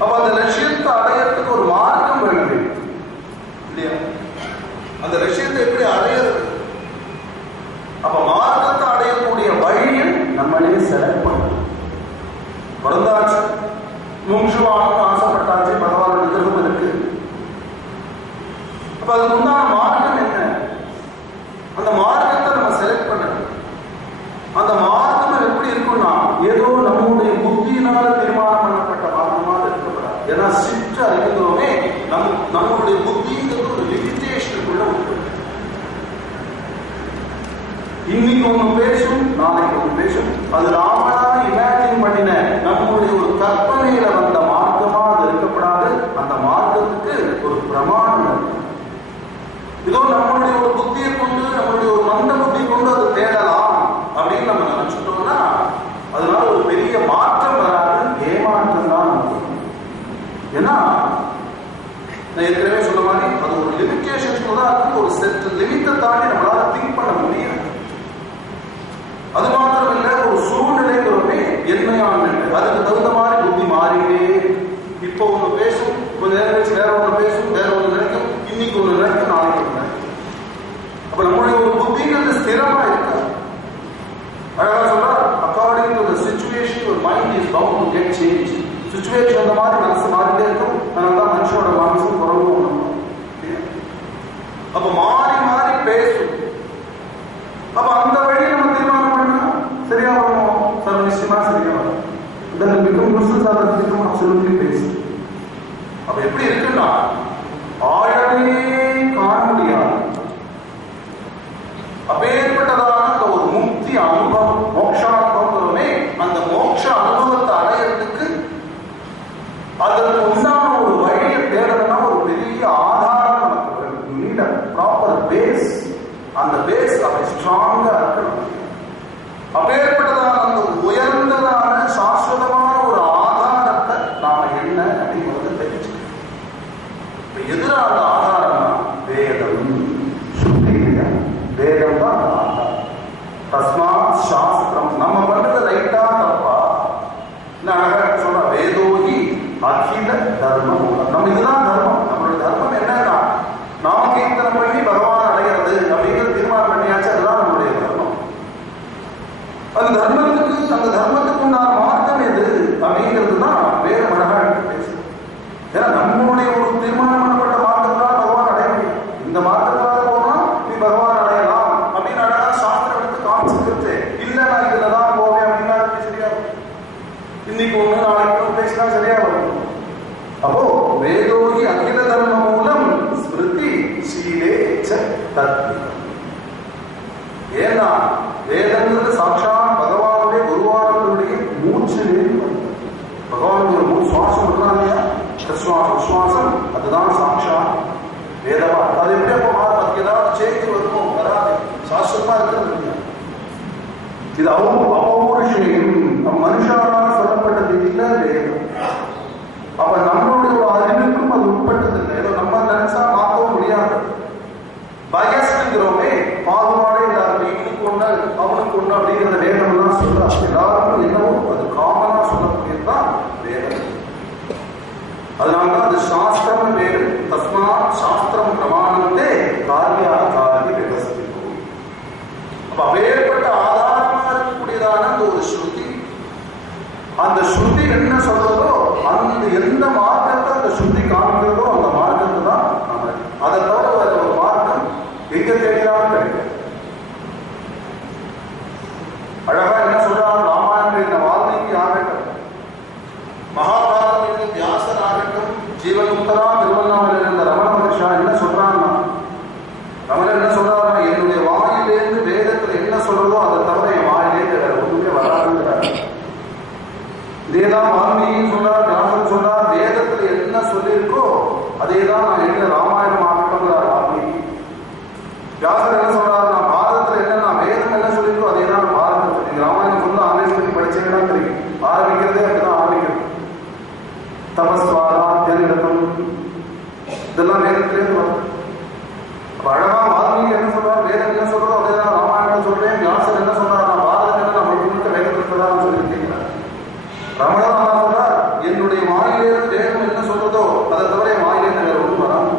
அப்ப அந்த லட்சியத்தை அடையறதுக்கு ஒரு மார்க்கம் வேணும் இல்லையா? அந்த லட்சியத்தை எப்படி அடையிறது? அப்ப மார்க்கத்தை அடையக்கூடிய வழியை நம்மளே செலக்ட் பண்ணணும். பிறந்தாச்சு, மும்சுவாக ஆசைப்பட்டாச்சு, பகவானோட விருப்பம் இருக்கு. அப்ப அதுக்கு உண்டான மார்க்கம் என்ன? அந்த மார்க்கத்தை நம்ம செலக்ட் பண்ணணும். அந்த மார்க்கம் எப்படி இருக்கும்னா ஏதோ நம்முடைய புத்தியினால தீர்மானம் பண்ணப்பட்ட மார்க்கமாக இருக்கக்கூடாது. ஏன்னா சிற்ற அறிவுகிறோமே நம்மளுடைய புத்திங்கிறது ஒரு லிமிட்டேஷனுக்குள்ள உண்டு. இன்னைக்கு ஒண்ணு பேசும், நாளைக்கு ஒண்ணு பேசும். அது நாமளாக இமேஜின் பண்ணின நம்முடைய ஒரு கற்பனையில வந்த மார்க்கமா அது இருக்கப்படாது. அந்த மார்க்கத்துக்கு ஒரு பிரமாணம். இதோ நம்மளுடைய ஒரு புத்தியை கொண்டு, நம்மளுடைய ஒரு மந்த புத்தி கொண்டு அது தேடலாம் அப்படின்னு நம்ம நினைச்சிட்டோம்னா அதனால ஒரு பெரிய மாற்றம் வராது, ஏமாற்றம் தான். ஏன்னா நான் ஏற்கனவே சொன்ன மாதிரி அது ஒரு லிமிட்டேஷன் தான் இருக்கு. ஒரு செட் லிமிட்டை தாண்டி நம்மளால திங்க் பண்ண முடியாது. அது மாத்திரம் இல்ல, ஒரு சூழ்நிலைங்கிறோமே என்னையான அதுக்கு தகுந்த மாதிரி புத்தி மாறிட்டே. இப்போ ஒண்ணு பேசும், கொஞ்ச முடியாது, ஆழமே காண முடியாது. அப்பேற்பட்டதான அந்த ஒரு முக்தி அனுபவம், மோட்சானுபவமே, அந்த மோட்ச அனுபவத்தை அடையிறதுக்கு அதற்கு உண்டான ஒரு வழியை தேடணும்னா ஒரு பெரிய ஆதாரம் நமக்கு வேணும். You need a proper base. அந்த பேஸ் அப்படி ஸ்ட்ராங்கா இருக்கணும். அப்பேற்பட்டதான அந்த உயர்ந்ததான சாஸ்வதமான ஒரு ஆதாரத்தை நாம என்ன அப்படிங்கிறத தெரிஞ்சுக்கணும். எதிராக அந்த ஆதாரம்னா வேதம், சுத்திய வேதம் தான் அந்த ஆதாரம். தஸ்மாத் சாஸ்திரம். நம்ம பண்றது ரைட்டா தப்பா அழகா சொல்ற வேதோகி அகில தர்மம். நம்ம இதுதான் தர்மம். நம்மளுடைய தர்மம் என்னன்னா நாம கீர்த்தனம் பண்ணி பகவான் அடைகிறது அப்படிங்கிறது தீர்மானம் பண்ணியாச்சு. அதுதான் நம்மளுடைய தர்மம். அந்த தர்மத்துக்கு உண்டான மார்க்கம் எது அப்படிங்கிறது தான் வேதம் அழகா பேசுது. ஏன்னா நம்மளுடைய ஒரு தீர்மானம் பண்ணப்பட்ட மார்க்கத்தால் பகவான் அடைய முடியும். இந்த மார்க்கத்தால் போனா நீ பகவான் அடையலாம் அப்படின்னு அழகா சாஸ்திரம் எடுத்து காமிச்சிருக்கு. இல்ல நான் இதுலதான் போவேன் அப்படின்னா சரியா இன்னைக்கு ஒண்ணு நாளைக்கு ஒன்று பேசினா சரியா வரும். அப்போ வேதோகி அகில தர்ம மூலம் ஸ்மிருதி சீலே தத்விதம். ஏன்னா வேதங்கிறது சாட்சாத் பகவானுடைய குருவானவருடைய மூச்சிலே பகவானுடைய ஒரு மூச்சு சுவாசம் இருக்காங்க இல்லையா, விசுவாசம் அதுதான் சாட்சாத் வேதமா. அது எப்படி அப்போ அதுக்கு ஏதாவது சேர்த்து வருவோம் வராது, சாஸ்திரமா இருக்கிறது. இது அபௌருஷேயம், நம் மனுஷாரால் சொல்லப்பட்டது இல்லை வேதம். அப்ப நம்மளுடைய ஒரு அறிவுக்கும் அது உட்பட்டது இல்லை. ஏதோ நம்ம நினைச்சா மாற்றவும் முடியாது. பயஸ்ங்கிறோமே, பாகுபாடே இல்லாத இவனுக்கு ஒண்ணு அவனுக்கு ஒண்ணு அப்படிங்கிற வேதம் எல்லாம் சொல்ல எல்லாருக்கும் என்னவோ அது காமனா சொல்லக்கூடியதுதான் வேதம். அதனால்தான் அது சாஸ்திரம் வேறு. தஸ்மா சாஸ்திரம் பிரமாணத்தே காரியான காரணி விவசிக்கும். அப்ப வேறுபட்ட ஆதாரமா இருக்கக்கூடியதான அந்த ஒரு ஸ்ருதி, அந்த ஸ்ருதி என்ன சொல்றதோ அந்த எந்த மார்க்கத்தை அந்த ஸ்ருதி காமிக்கிறதோ அந்த மார்க்கத்தை தான் நம்ம. அதை தவிர வேற ஒரு மார்க்கம் எங்க தேடினாலும் கிடைக்கும். அழகா என்ன சொல்றாங்க, ராமாயணம் வால்மீகி ஆகட்டும், மகாபாரதம் வியாசர் ஆகட்டும், ஜீவன்முக்தரா திருவண்ணாமலையில் இருந்த ரமண மகர்ஷா என்ன சொல்றாங்கன்னா, ரமணன் என்ன சொல்றாருன்னா, என்னுடைய வாயிலேருந்து வேதத்துல என்ன சொல்றதோ அதை தவிர என் வாயிலேருந்து வேற ஒன்றுமே வராதுங்கிறார். இதேதான் வால்மீகின்னு சொல்றார், வியாசன் சொல்றார், வேதத்துல என்ன சொல்லியிருக்கோ அதேதான் நான் என்ன ராமாயணம் ஆகட்டும்ங்கிறார் வால்மீகி. வியாசர் என்ன சொல்றாரு, நான் பாரதத்துல என்ன நான் வேதம் என்ன சொல்லியிருக்கோ அதேதான் பாரதம். நீங்க ராமாயணம் சொல்ல ஆன்லைன் படிச்சீங்கன்னா தெரியும். ஆரம்பிக்கிறதே அப்படிதான் ஆரம்பிக்கிறது. தபஸ்வாரா தியானம் இதெல்லாம் வேதத்திலேருந்து வரும். அப்ப அழகா வால்மீகி என்ன சொல்றாரு, வேதம் என்ன சொல்றதோ அதேதான் ராமாயணம் சொல்றேன். வியாசர் என்ன சொல்றாரு, நான் பாரதம் என்ன நான் முழுக்க வேதத்தில்தான் சொல்லியிருக்கீங்க. ரமணன் என்ன சொல்றார், என்னுடைய வாயிலிருந்து வேதம் என்ன சொல்றதோ அதை தவிர என் வாயிலிருந்து வேற ஒன்றும் வராது.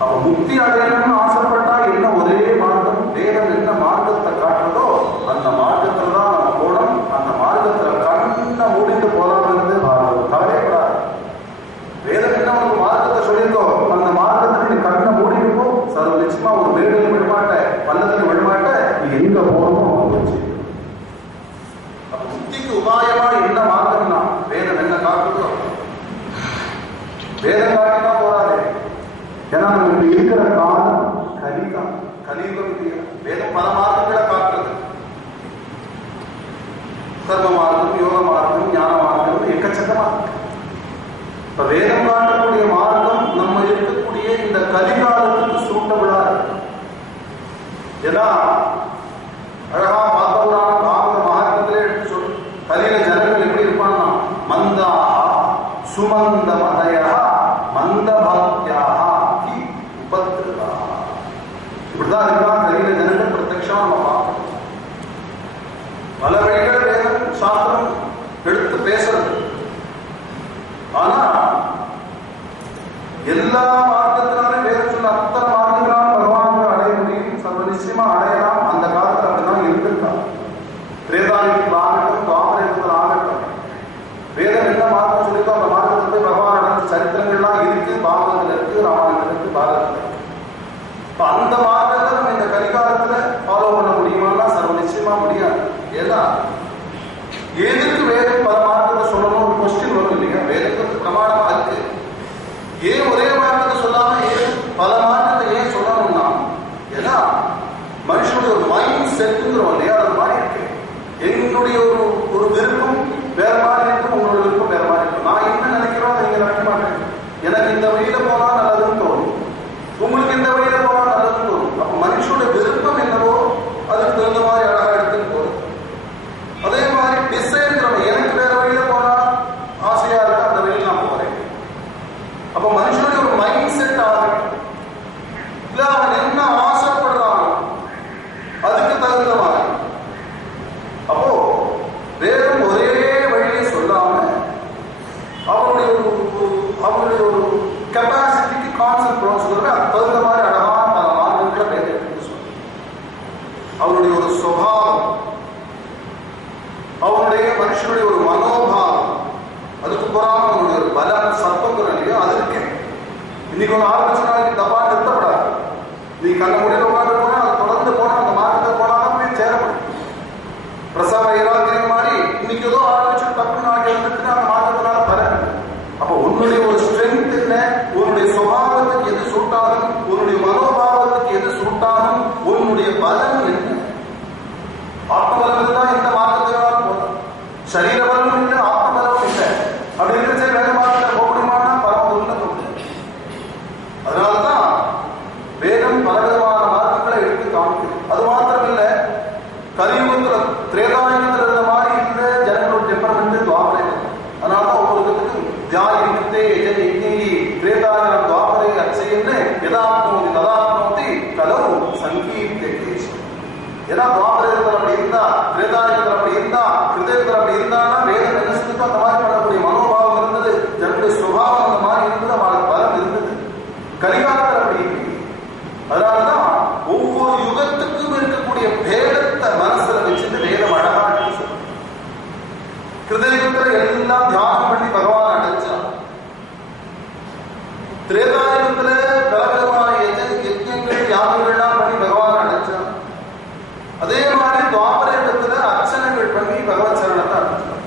அப்ப முக்தி அடையணும்னு ஆசைப்பட்டா என்ன ஒரே மார்க்கம், வேதம் என்ன மார்க்கத்தை காட்டுறதோ அந்த மார்க்கத்துல தான் நம்ம போனோம். அந்த மார்க்கத்துல கண்ண மூடிட்டு போறாங்கிறது கவலைப்படாது. வேதம் என்ன ஒரு மார்க்கத்தை சொல்லியிருக்கோ அந்த மார்க்கத்துல நீ கண்ணை மூடிட்டு சர்வ நிச்சயமா ஒரு வேடுல விடமாட்ட, பள்ளத்துல விடமாட்ட, நீ எங்க போகணுமோ போச்சு. அப்ப முக்திக்கு உபாயமா என்ன மார்க்கம்னா வேதம் என்ன காட்டுதோ வேதம் காட்டினா போறாது. ஏன்னா நமக்கு இருக்கிற காலம் கலிதான், கலியுகம் இல்லையா. வேதம் பல மார்க்கங்களை காட்டுறது, கர்ம மார்க்கம், யோக மார்க்கம், ஞான மார்க்கம், எக்கச்சக்கமா. இப்ப வேதம் காட்டக்கூடிய மார்க்கம் நம்ம இருக்கக்கூடிய இந்த கலிகாலத்துக்கு சூட்டபிளா இருக்கு. ஏன்னா அழகா பாகவதான பாகவத மகாத்மத்திலே எடுத்து சொல்லு, கலியில ஜனங்கள் எப்படி இருப்பான்னா மந்தாக சுமந்த மதயா மந்த பாக்யாக உபத்ருதா. இப்படிதான் இருக்கான் கலியில ஜனங்கள். பிரத்யக்ஷமா நம்ம பார்க்கணும். பல வழிகளை வேதம் சாஸ்திரம் எடுத்து பேசுறது. ஆனா எல்லா மார்க்கத்தினாலும் வேதம் சொன்ன அத்தனை மார்க்கத்தினாலும் பகவான் அடைய முடியும், சர்வ நிச்சயமா அடையலாம். அந்த காலத்துல அப்படிதான் இருந்திருக்காங்க. திரேதாயுகத்தில் ஆகட்டும், துவாபரயுகத்தில் ஆகட்டும், வேதம் என்ன மார்க்கம் சொல்லிக்கோ அந்த மார்க்கத்தை பகவான் அடைந்த சரித்திரங்கள்லாம் இருக்கு. பாகவதத்துல இருக்கு, ராமாயணத்துல இருக்கு, பாரதத்துல இருக்கு. அந்த மார்க்கத்தை நம்ம இந்த கலிகாலத்துல ஃபாலோ பண்ண முடியுமான்னா சர்வ நிச்சயமா முடியாது. ஏன்னா எதுக்கு வேதம் பல மார்க்கத்தை சொல்லணும் ஒரு கொஸ்டின் வரும் இல்லையா. வேதத்துக்கு பிரமாணமா இருக்கு, ஏன் ஒரே மாற்றத்தை சொல்லாம ஏன் பல மாற்றத்தை ஏன் சொல்லணும்னா, ஏன்னா மனுஷனுடைய ஒரு மைண்ட் செட்டுங்கிறோம் இல்லையா, அது மாதிரி இருக்கு. என்னுடைய ஒரு விருப்பம் வேற மாதிரி இருக்கும், உங்களோட விருப்பம் வேற மாதிரி இருக்கும். நான் என்ன நினைக்கிறோம் அதை நீங்க நினைக்க மாட்டேன். எனக்கு இந்த வழியில போனா நல்லதுன்னு தோணும், உங்களுக்கு இந்த வழியில போனா நல்லதுன்னு தோணும். அப்ப மனுஷனுடைய விருப்பம் என்னவோ அதுக்கு தகுந்த மாதிரி அழகா எடுத்துன்னு போகும். அதே மாதிரி டிசைன்கிறவங்க எனக்கு வேற வழியில போனா ஆசையா இருக்கு, அந்த வழியில் நான் போறேன். அப்ப மனுஷனுடைய ஒரு மைண்ட் செட் ஆகட்டும், இல்ல அவன் என்ன ஆசைப்படுறான் அதுக்கு தகுந்த மாதிரி. அப்போ வேறும் ஒரே வழியை சொல்லாம அவருடைய ஒரு கெப்பாசிட்டிக்கு கான்செப்ட் சொல்றது அது தகுந்த மாதிரி அழகான பல மார்க்கங்களை வேறு சொல்ற. அவருடைய ஒரு சுபாவம், அவருடைய மனுஷனுடைய ஒரு மனோபாவம், அதுக்கு போறாம அவருடைய ஒரு பலம் சத்தம் இல்லையோ அது இருக்கு. இன்னைக்கு ஒரு ஆரம்பிச்ச நாளைக்கு தப்பா நிறுத்தப்படாது. நீ கண்ண முடிவு உட்காந்து போனா அதை தொடர்ந்து போனா அந்த மார்க்கத்தை போனாலும் போய் சேரப்படும். பிரசவ இராத்திரி மாதிரி இன்னைக்கு ஏதோ ஆரம்பிச்சு டக்குன்னு நாளைக்கு இருந்துட்டு அந்த மார்க்கத்தினால பலன். அப்போ உன்னுடைய ஒரு ஸ்ட்ரென்த் என்ன, உன்னுடைய சுபாவத்துக்கு எது சூட்டாகும், உன்னுடைய மனோபாவத்துக்கு எது சூட்டாகும், உன்னுடைய பலம் என்ன. ஆத்மபலம் தான் இந்த மார்க்கத்தினால போதும். சரீர பலம் இல்லை, ஆத்மபலம் இல்லை. அப்படி இருந்துச்சு வேற மார்க்கத்தில் போக முடியுமானா பரம உள்ள தோன்று. அதனாலதான் வேதம் பலவிதமான மார்க்கங்களை எடுத்து காமிக்குது. அது மாத்திரம் இல்லை, கலியுகத்துல திரேதாயுகத்துல இருந்த மாதிரி இந்த ஜனங்களோட டெம்பரமெண்ட் துவாபரை. அதனாலதான் ஒவ்வொருத்தருக்கும் தியாகித்தே திரேதாயுகம் துவாபரை அச்சைன்னு யதாத்மோதி ததாத்மோதி கலவு சங்கீர்த்தே. ஏன்னா துவாபரத்தில் அப்படி இருந்தா, திரேதாயுகத்தில் அப்படி இருந்தா, கிருதயத்தில் அப்படி இருந்தான்னா வேதம் என்ன செஞ்சுக்கோ அந்த மாதிரி பண்ணக்கூடிய மனோபாவம் இருந்தது, ஜனங்களுடைய சுபாவம் அந்த மாதிரி இருந்தது, அவளுக்கு பலம் இருந்தது. கலிகாலத்தில் அப்படி இருக்கு. அதனாலதான் ஒவ்வொரு யுகத்துக்கும் இருக்கக்கூடிய பேதத்தை மனசுல வச்சுட்டு வேதம் அழகா சொல்லுது. கிருதயுகத்துல எல்லாம் தியானம் பண்ணி பகவான் அடைச்சான். திரேதாயுகத்துல பலவிதமான யஜ்ஞங்கள் யாகங்கள்லாம் பண்ணி பகவான் அடைச்சான். அதே மாதிரி துவாபர யுகத்துல அர்ச்சனைகள் பண்ணி பகவத் சரணத்தை அடைச்சான்.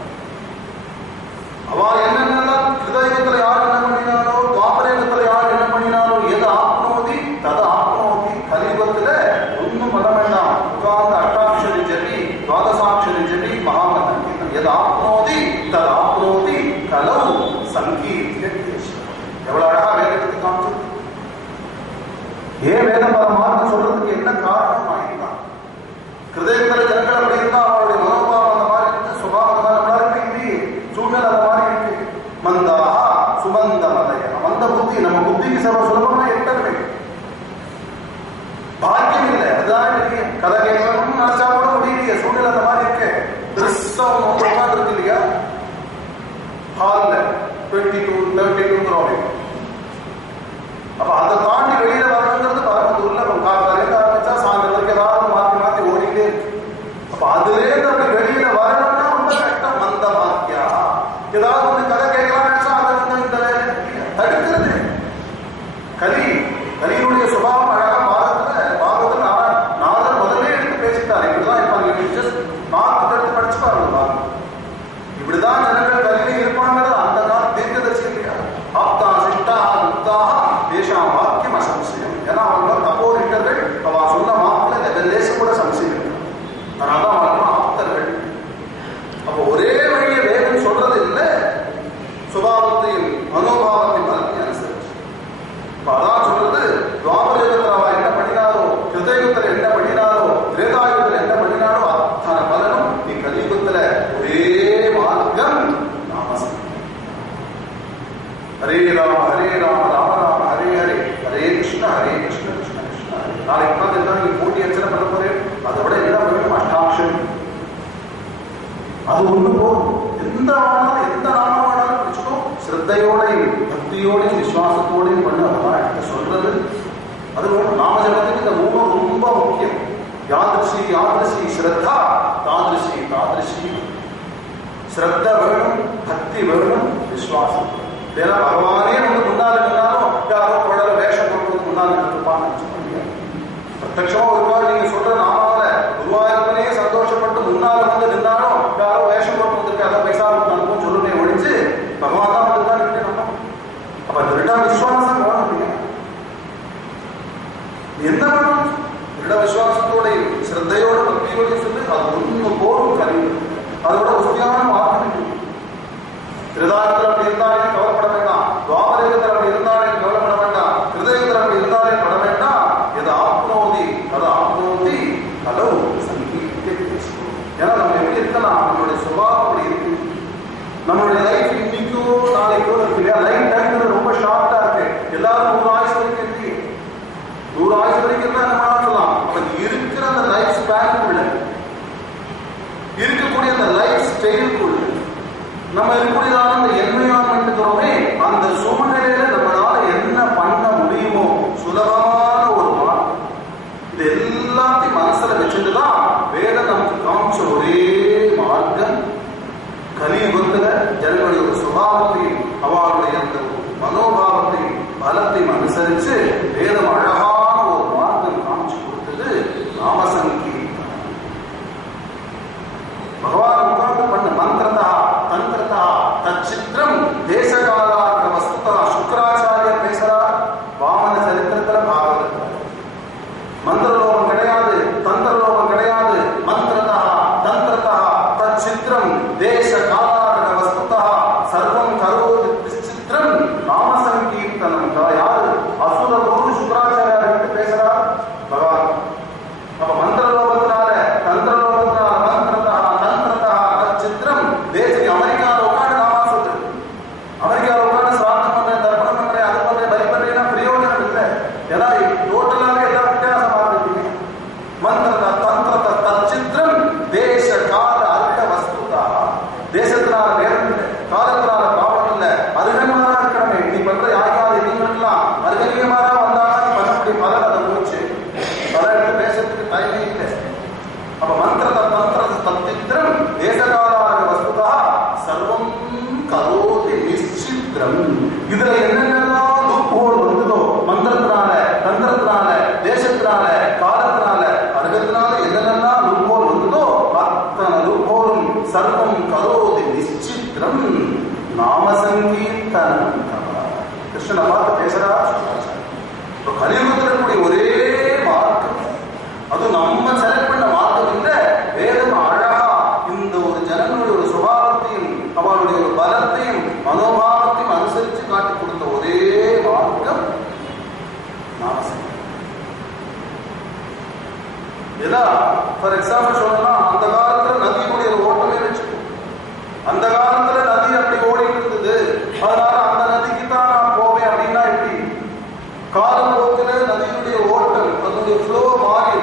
அவ என்னென்னலாம் கிருதயுகத்துல யார் என்ன பண்ணினாலோ, துவாபர யுகத்துல யார் என்ன பண்ணினாலோ, எது ஆப்னோதி தது ஆப்னோதி. கலியுகத்துல ஒன்னும் பண்ண வேண்டாம், உட்கார்ந்து அட்டாட்சரி ஜபி துவாதசாட்சரி ஜபி மகாமந்திரம். எது ஆப்னோதி தது ஆப்னோதி கலவு சங்கீர்த்திய. எவ்வளவு அழகா வேதத்துக்கு காமிச்சு. ஏன் வேதம் பல மார்க்கம் சொல்றதுக்கு என்ன காரணம் ஆகிட்டான். கிருதயத்துல ஜனங்கள் அப்படி இருந்தா அவருடைய மனோபாவம் அந்த மாதிரி இருக்கு, சுபாவம் அந்த மாதிரி இருக்கு, சூழ்நிலை அந்த மாதிரி இருக்கு. மந்தாஹா சுமந்த மதய. மந்த புத்தி நம்ம புத்திக்கு சர்வ சுலபமா எட்டவில்லை, பாக்கியம் இல்லை. அதுதான் கதை கேட்கணும்னு நினைச்சா கூட முடியலையே, சூழ்நிலை அந்த மாதிரி இருக்கு. திருசம் இருக்கு இல்லையா, ஹால்ல 22-32 அப்ப அதை தாண்டி வெளியில வரணுங்கிறது பரமத்தூர்ல காலையில ஆரம்பிச்சா சாயந்தரம் வரைக்கும் ஏதாவது மாற்றி மாற்றி ஓடிக்கிட்டே இருக்கு. அப்ப அதுலேருந்து அப்படி வெளியில வரணும்னா ரொம்ப கஷ்டம். மந்த பாக்கியா ஏதாவது ஒண்ணு கதை கேட்கலாம் நினைச்சா அதை வந்து இந்த தடுக்கிறது. கலியுடைய சுபாவம் அழகா பாகத்துல நாதர் முதல்ல எடுத்து பேசிட்டாரு. இப்படிதான் இருப்பாங்க, ஜஸ்ட் மார்க் எடுத்து படிச்சு பாருங்க. இப்படிதான் ஜனங்கள் கலியில இருப்பாங்கிறது அந்த நாள் தீர்க்கதரிசி இல்லையா. ஆப்தா சிஷ்டா முக்தா தேசாம் வாக்கியம் அசம்சயம். ஏன்னா அவங்க தப்போரிட்டர்கள் அவ சொன்ன வாக்குல தேசம் கூட சம்சயம். அதனாலதான் அவங்க ஆப்தர்கள். அப்போ ஒரே வழியை வேதம் சொல்றது இல்லை, சுபாவத்தையும் மனோபாவத்தையும் பலத்தை அனுசரிச்சு. அதான் சொல்றது, துவாபரயுகத்தில் அவ என்ன பண்ணினாரோ, கிருதயுகத்தில் என்ன பண்ணினாரோ, திரேதாயுகத்தில் என்ன பண்ணினாரோ அத்தனை பலனும் நீ கலியுகத்துல ஒரே மார்க்கம் நாமசம். ஹரே ராம ஹரே ராம ராம ராம ஹரே ஹரே, ஹரே கிருஷ்ண கிருஷ்ண கிருஷ்ண ஹரே. நாளைக்கு உட்காந்து இருந்தா நீங்க போட்டி அர்ச்சனை பண்ண போறேன், அதை விட என்ன பண்ணணும் அஷ்டாட்சரம். அது ஒண்ணு போதும். எந்த ஆனாலும் எந்த நாமம் ஆனாலும் படிச்சுக்கோ, ஸ்ரத்தையோடையும் பக்தியோடையும் விசுவாசத்தோடையும் பண்ண அதான் சொல்றது. அது நாம ஜபத்துக்கு இந்த மூலம் ரொம்ப முக்கியம். யாதிருஷி யாதிருஷி ஸ்ரத்தா, தாதிருஷி தாதிருஷி. ஸ்ரத்த வேணும், பக்தி வேணும், விசுவாசம். ஏன்னா பகவானே வந்து முன்னால இருந்தாலும் யாரோ குழந்தை வேஷம் கொடுக்கறதுக்கு முன்னால இருப்பான்னு பிரத்யட்சமா ஒருவாறு நீங்க சொல்ற நாமால குருவாயூரப்பனே சந்தோஷப்பட்டு முன்னால வந்து நின்றாலும் யாரோ வேஷம் போட்டு வந்திருக்க அதை பைசா அனுப்பும் சொல்லுமே ஒழிச்சு பகவான் தான் வந்து தான். அப்ப திருட்டா விஸ்வாசம் என்ன வேணும் திருட விசுவாசத்தோடையும் சிரத்தையோட பக்தியோடையும் சொல்லி அது ஒன்று போரும் கல்வி. அதோட உறுதியான மாற்றம். திருதாரத்தில் அப்படி இருந்தாலே கவலைப்பட வேண்டாம், துவாபரேகத்தில் அப்படி இருந்தாலே கவலைப்பட வேண்டாம், ஹிருதயத்தில் அப்படி இருந்தாலே பட வேண்டாம். எது ஆப்னோதி அது ஆப்னோதி அளவு சங்கீதத்தை பேசுவோம். ஏன்னா நம்ம எப்படி இருக்கலாம், நம்மளுடைய சுபாவம் அப்படி இருக்கு. நம்மளுடைய லைஃப் இன்னைக்கோ நாளைக்கோ இருக்கு இல்லையா? லைஃப் டைம் ரொம்ப ஷார்ட்டா இருக்கு. எல்லாரும் 100 ஆயுசு வரைக்கும் இருக்கு. 100 ஆயுசு வரைக்கும் தான் நம்ம சொல்லலாம். அவனுக்கு இருக்கிற அந்த லைஃப் ஸ்பேனுக்குள்ள இருக்கக்கூடிய அந்த லைஃப் ஸ்டைலுக்குள்ள நம்ம இருக்கக்கூடியதான அந்த என்விரான்மெண்ட்டுக்குமே அந்த சூழ்நிலையில நம்மளால என்ன பண்ண முடியுமோ சுலபமான ஒரு மார்க்கம். இது எல்லாத்தையும் மனசுல வச்சுட்டுதான் வேதம் நமக்கு காமிச்ச ஒரே மார்க்கம். கலியுகத்துல ஜனங்களுடைய ஒரு சுபாவத்தையும் அவளுடைய அந்த மனோபாவத்தையும் பலத்தையும் அனுசரிச்சு வேதம் அழகான ஒரு மார்க்கம் காமிச்சு கொடுத்தது நாமசங்கீர்த்தனம். பகவான் உட்கார்ந்து பண்ண மந்திரதா தந்திரதா தச்சித்திரம் தேசகாலார்த்த வஸ்துதா சுக்கராச்சாரியர் பேசுறார் வாமன சரித்திரத்துல பாகவதத்துல. மந்திரலோகம் கிடையாது, தந்திரலோகம் கிடையாது. மந்திரதா தந்திரதா தச்சித்திரம் தேச காலார்த்த வஸ்துதா சர்வம் கரோதி நிச்சித்திரம் நாமசங்கீர்த்தனம். யாரு? அசுர குரு சுக்கராச்சாரியர் பேசுறார் பகவான். அப்ப மந்திரலோகத்தினால தந்திரலோகத்தினால மந்திரதா தந்திரதா தச்சித்திரம் தேச அமெரிக்காவில் உட்காந்து நாமா சொல்லு. அமெரிக்காவில் உட்காந்து சிராதம் பண்றேன், தர்ப்பணம் பண்றேன், அது பண்றேன், பலி பண்றேன்னா பிரயோஜனம் இல்லை. ஏன்னா டோட்டலாவே எல்லாம் வித்தியாசமா இருக்கு. மந்திரதா தந்திரதா தச்சித்திரம் தேச கால அர்த்த வஸ்துதா. தேசத்தினால வேதம் இல்லை, காலத்தினால ப்ராப்ளம் இல்லை, அருகமாரா இருக்கணுமே. நீ பண்ற யாருக்காவது எதிர்க்கலாம் அருகமாரா வந்தாலும் நீ பண்ணக்கூடிய பலன் அதை முடிச்சு பல இடத்துல பேசுறதுக்கு டைமே இல்லை. அப்ப மந்திரத தந்திரத தத்தித்திரம் தேசகாலார வஸ்துதா சர்வம் கரோதி நிச்சித்திரம். இதுல என்னென்னலாம் லூப்ஹோல் வந்ததோ மந்திரத்தினால தந்திரத்தினால தேசத்தினால காலத்தினால அருகத்தினால என்னென்னலாம் லூப்ஹோல் வந்ததோ அத்தனை லூப்ஹோலும் சர்வம் கரோதி நிச்சித்திரம் நாமசங்கீர்த்தனம். கிருஷ்ணனை பார்த்து பேசுறா. கலியுகத்தில் இருக்கக்கூடிய ஒரே மார்க்கம், அது நம்ம செலக்ட் பண்ண மார்க்கம் இல்லை. வேதம் அழகா இந்த ஒரு ஜனங்களுடைய ஒரு சுபாவத்தையும் அவளுடைய ஒரு பலத்தையும் மனோபாவத்தையும் அனுசரித்து காட்டி கொடுத்த ஒரே மார்க்கம் நாமசங்கீர்த்தனம். ஏதா ஃபார் எக்ஸாம்பிள் சொல்லணும்னா, அந்த காலத்துல நதியினுடைய ஓட்டமே வச்சுக்கோ. அந்த காலத்துல நதி அப்படி ஓடிட்டு இருந்தது, அதனால அந்த நதிக்கு தான் நான் போவேன் அப்படின்னா எப்படி? காலப்போக்கில நதியுடைய ஓட்டம் அதனுடைய ஃப்ளோ மாறி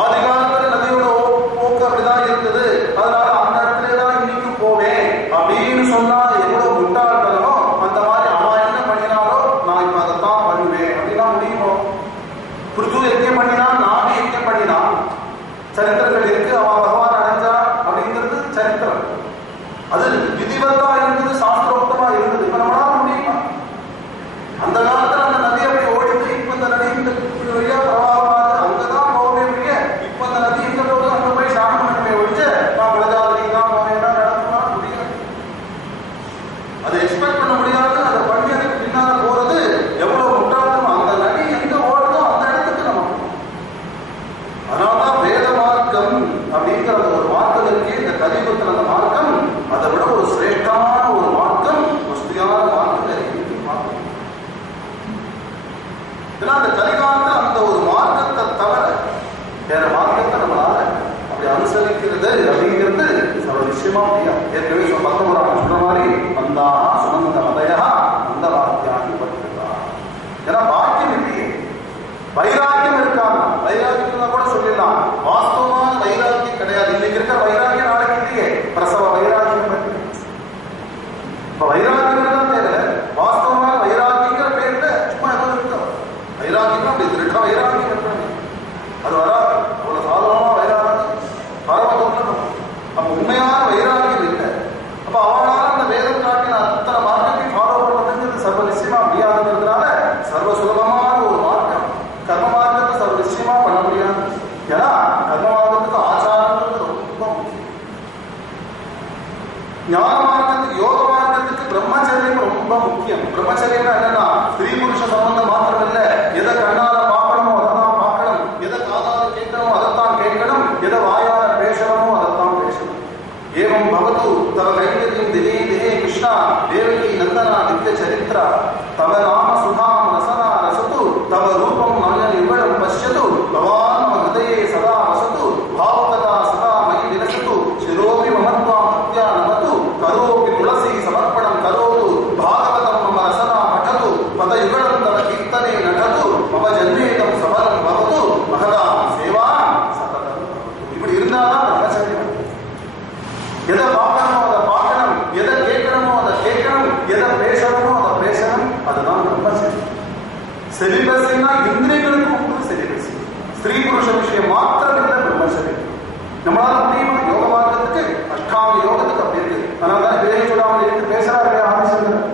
ஆதி காலத்துல நதியோட போக்கு அப்படிதான் இருந்தது, அதனால அந்த இடத்துல தான் இன்னைக்கும் போவேன் அப்படின்னு சொன்னா எவ்வளவு முட்டாள்தனமோ அந்த மாதிரி அவன் என்ன பண்ணினாலோ நான் இப்ப அதைத்தான் பண்ணுவேன் அப்படின்னா முடியுமோ? புரிது எங்கே பண்ணினா நானே எங்கே பண்ணினா சரித்திரங்கள் இருக்கு. அவன் பகவான் அடைஞ்சா அப்படிங்கிறது சரித்திரம். அது விதிவத்தா இருந்தது, சாஸ்திரோக்தமா இருந்தது. இப்ப நம்மளால முடியுமா? அந்த காலத்துல அந்த நதி அப்படி ஓடிட்டு இப்ப இந்த நதி இந்த வழியா பிரவாகமாக அங்கதான் போகவே முடிய. இப்ப அந்த நதி எங்க போகுது அங்க போய் ஸ்நானம் பண்ணவே ஒழிச்சு நான் விளையாடுறீங்க தான் போவேன் நடத்தமா முடியாது. அதை எக்ஸ்பெக்ட் பண்ண முடியாது. அதை பண்ணி அதுக்கு பின்னால போறது எவ்வளவு முட்டாளம். அந்த நதி எங்க ஓடுதோ அந்த இடத்துக்கு நம்ம. அதனால்தான் வேத மார்க்கம் அப்படிங்கிற ஒரு மார்க்கம் இருக்கு. இந்த கலியுகத்தில் அந்த மார்க்கம் அதை விட ஒரு சிரேஷ்டமான ஒரு மார்க்கம், வசதியான மார்க்கம். ஏன்னா அந்த கலிகாலத்தில் அந்த ஒரு மார்க்கத்தை தவிர வேற மார்க்கத்தை நம்மளால அப்படி அனுசரிக்கிறது அப்படிங்கிறது ஒரு விஷயமா முடியாது. ஏற்கனவே 19 சொல்ற மாதிரி வந்தா சுமந்த மதையா அந்த வாக்கியாகி பட்டிருக்கா. ஏன்னா பாக்கியம் இல்லையே, வைராக்கியம் இருக்காங்க. வைராக்கியம் கூட சொல்லிடலாம், வாஸ்தவமான வைராக்கியம் கிடையாது. இன்னைக்கு இருக்கிற வைராக்கியம் நாளைக்கு இல்லையே. பிரசவ வைராக்கியம் பற்றி இப்ப வைராக்கியம் தான் தேவை. வாஸ்தவமான வைராக்கியங்கிற பேர்ல சும்மா ஏதோ இருக்கும். வைராக்கியம் அப்படி திருட்ட வைராக்கியம் இருக்காங்க, அது வராது. அவ்வளவு சாதாரணமா வைராக்கியம் பரவத்தம். அப்ப உண்மையான வைராக்கியம் இல்லை. அப்ப அவனால அந்த கேட்டா தவ நாம சுதாம் ரசனா ரசத்து தவ ரூபம் மன்னன் இவ்வளம் பஷ்யத்து பவான் மம ஹிருதயே சதா வசத்து பாவகதா சதா மயி விலசத்து சிரோபி மமத்வாம் ஹத்யா நமது கரோபி துளசி சமர்ப்பணம் கரோது பாகவதம் மம ரசனா பட்டது பத யுகலம் தவ கீர்த்தனே நடது மம ஜன்மேதம் சபலம் பவது மகதாம் சேவா சததம். இப்படி இருந்தாதான் பிரம்மச்சரியம். எதை பார்க்கணுமோ அதை பார்க்கணும், எதை கேட்கணுமோ அதை கேட்கணும், எதை பேசணுமோ அதை பேசணும். அதுதான் பிரம்மச்சரியம். செலிபஸினா இந்திரியங்களுக்கு உண்டு செலிபஸி. ஸ்திரீ புருஷ விஷயம் மாத்திரம் இல்லை பிரம்மச்சரியம். நம்மளால முடியுமா? யோக மார்க்கத்துக்கு அஷ்டாங்க யோகத்துக்கு அப்படி இருக்கு. அதனாலதான் பேரை சொல்லாமல் இருந்து பேசுறாரு ஆதிசங்கர்.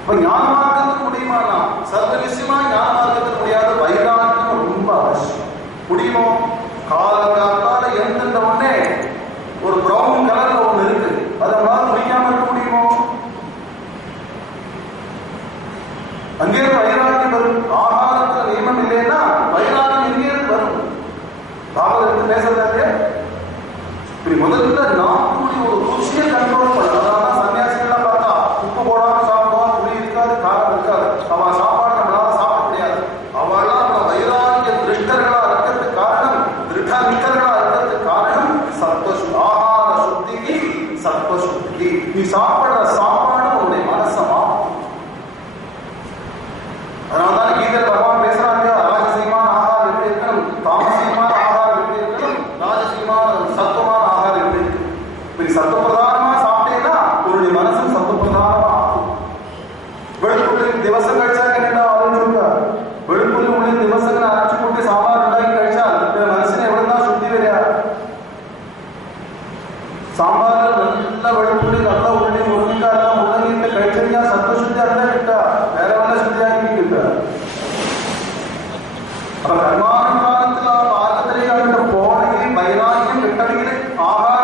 இப்ப ஞான மார்க்கத்துக்கு முடியுமானா சர்வ நிச்சயமா ஞான மார்க்கத்துக்கு முடியாத வைராக்கியம் ரொம்ப அவசியம். முடியுமோ? காலங்காத்தால எழுந்த உடனே ஒரு பிரவுன் கலர்ல ஒண்ணு இருக்கு, அதை நம்மளால முடிக்காம இருக்க முடியுமோ? அங்கே வைராக்கியம் வரும். ஆகாரத்துல நியமம் இல்லைன்னா வைராக்கியம் எங்கே வரும்? பாகவதற்கு பேசுறது இப்படி முதல்ல நாக்குடைய ஒரு ருச்சியை கண்ட்ரோல் பண்ண. அதனால சன்னியாசிகள்லாம் பார்த்தா உப்பு போடாம சாப்பிடுவான், புளி இருக்காது, காரம் இருக்காது. அவன் சாப்பாடு நம்மளால சாப்பிட முடியாது. அவெல்லாம் நம்ம வைராக்கிய திருஷ்டர்களா இருக்கிறதுக்கு காரணம், திருஷ்ட நிஷ்டர்களா இருக்கிறதுக்கு காரணம் சத்வசுத்தி. ஆகார சுத்திக்கு சத்வசுத்தி. நீ சாப்பிடுற சாப்பாடு உன்னுடைய மனசை மாற்றும். அதனால்தான் கீதை பகவான் பேசுறாங்க, ராஜசீமான ஆகாரம் எப்படி இருக்கணும், தாமசீமான ஆகாரம் எப்படி இருக்கணும், ராஜசீமான சத்துவமான ஆகாரம் எப்படி இருக்கு. இப்படி சத்துவப்பிரதானமா சாப்பிட்டேன்னா உன்னுடைய மனசும் சத்துவப்பிரதானமா ஆகும். வெளுப்புள்ளி திவசம் கழிச்சாங்க என்ன ஆலோசிங்க. வெளுப்புள்ளி உள்ள திவசங்களை அரைச்சு போட்டு சாம்பார் உண்டாக்கி கழிச்சா மனுஷனை எவ்வளவுதான் சுத்தி வரையா. சாம்பார் நல்ல வெளுப்புள்ளி நல்ல உருளி முருங்கிக்கா எல்லாம் முள்ளங்கிட்ட கழிச்சா சத்துவ சுத்தியா இருந்தா கிட்டா வேற வேலை சுத்தியாக்கி கிட்டா. அப்ப கர்மானுகாரத்துல பாகத்திலே போனே வைராக்கியம் விட்டவங்களே ஆகார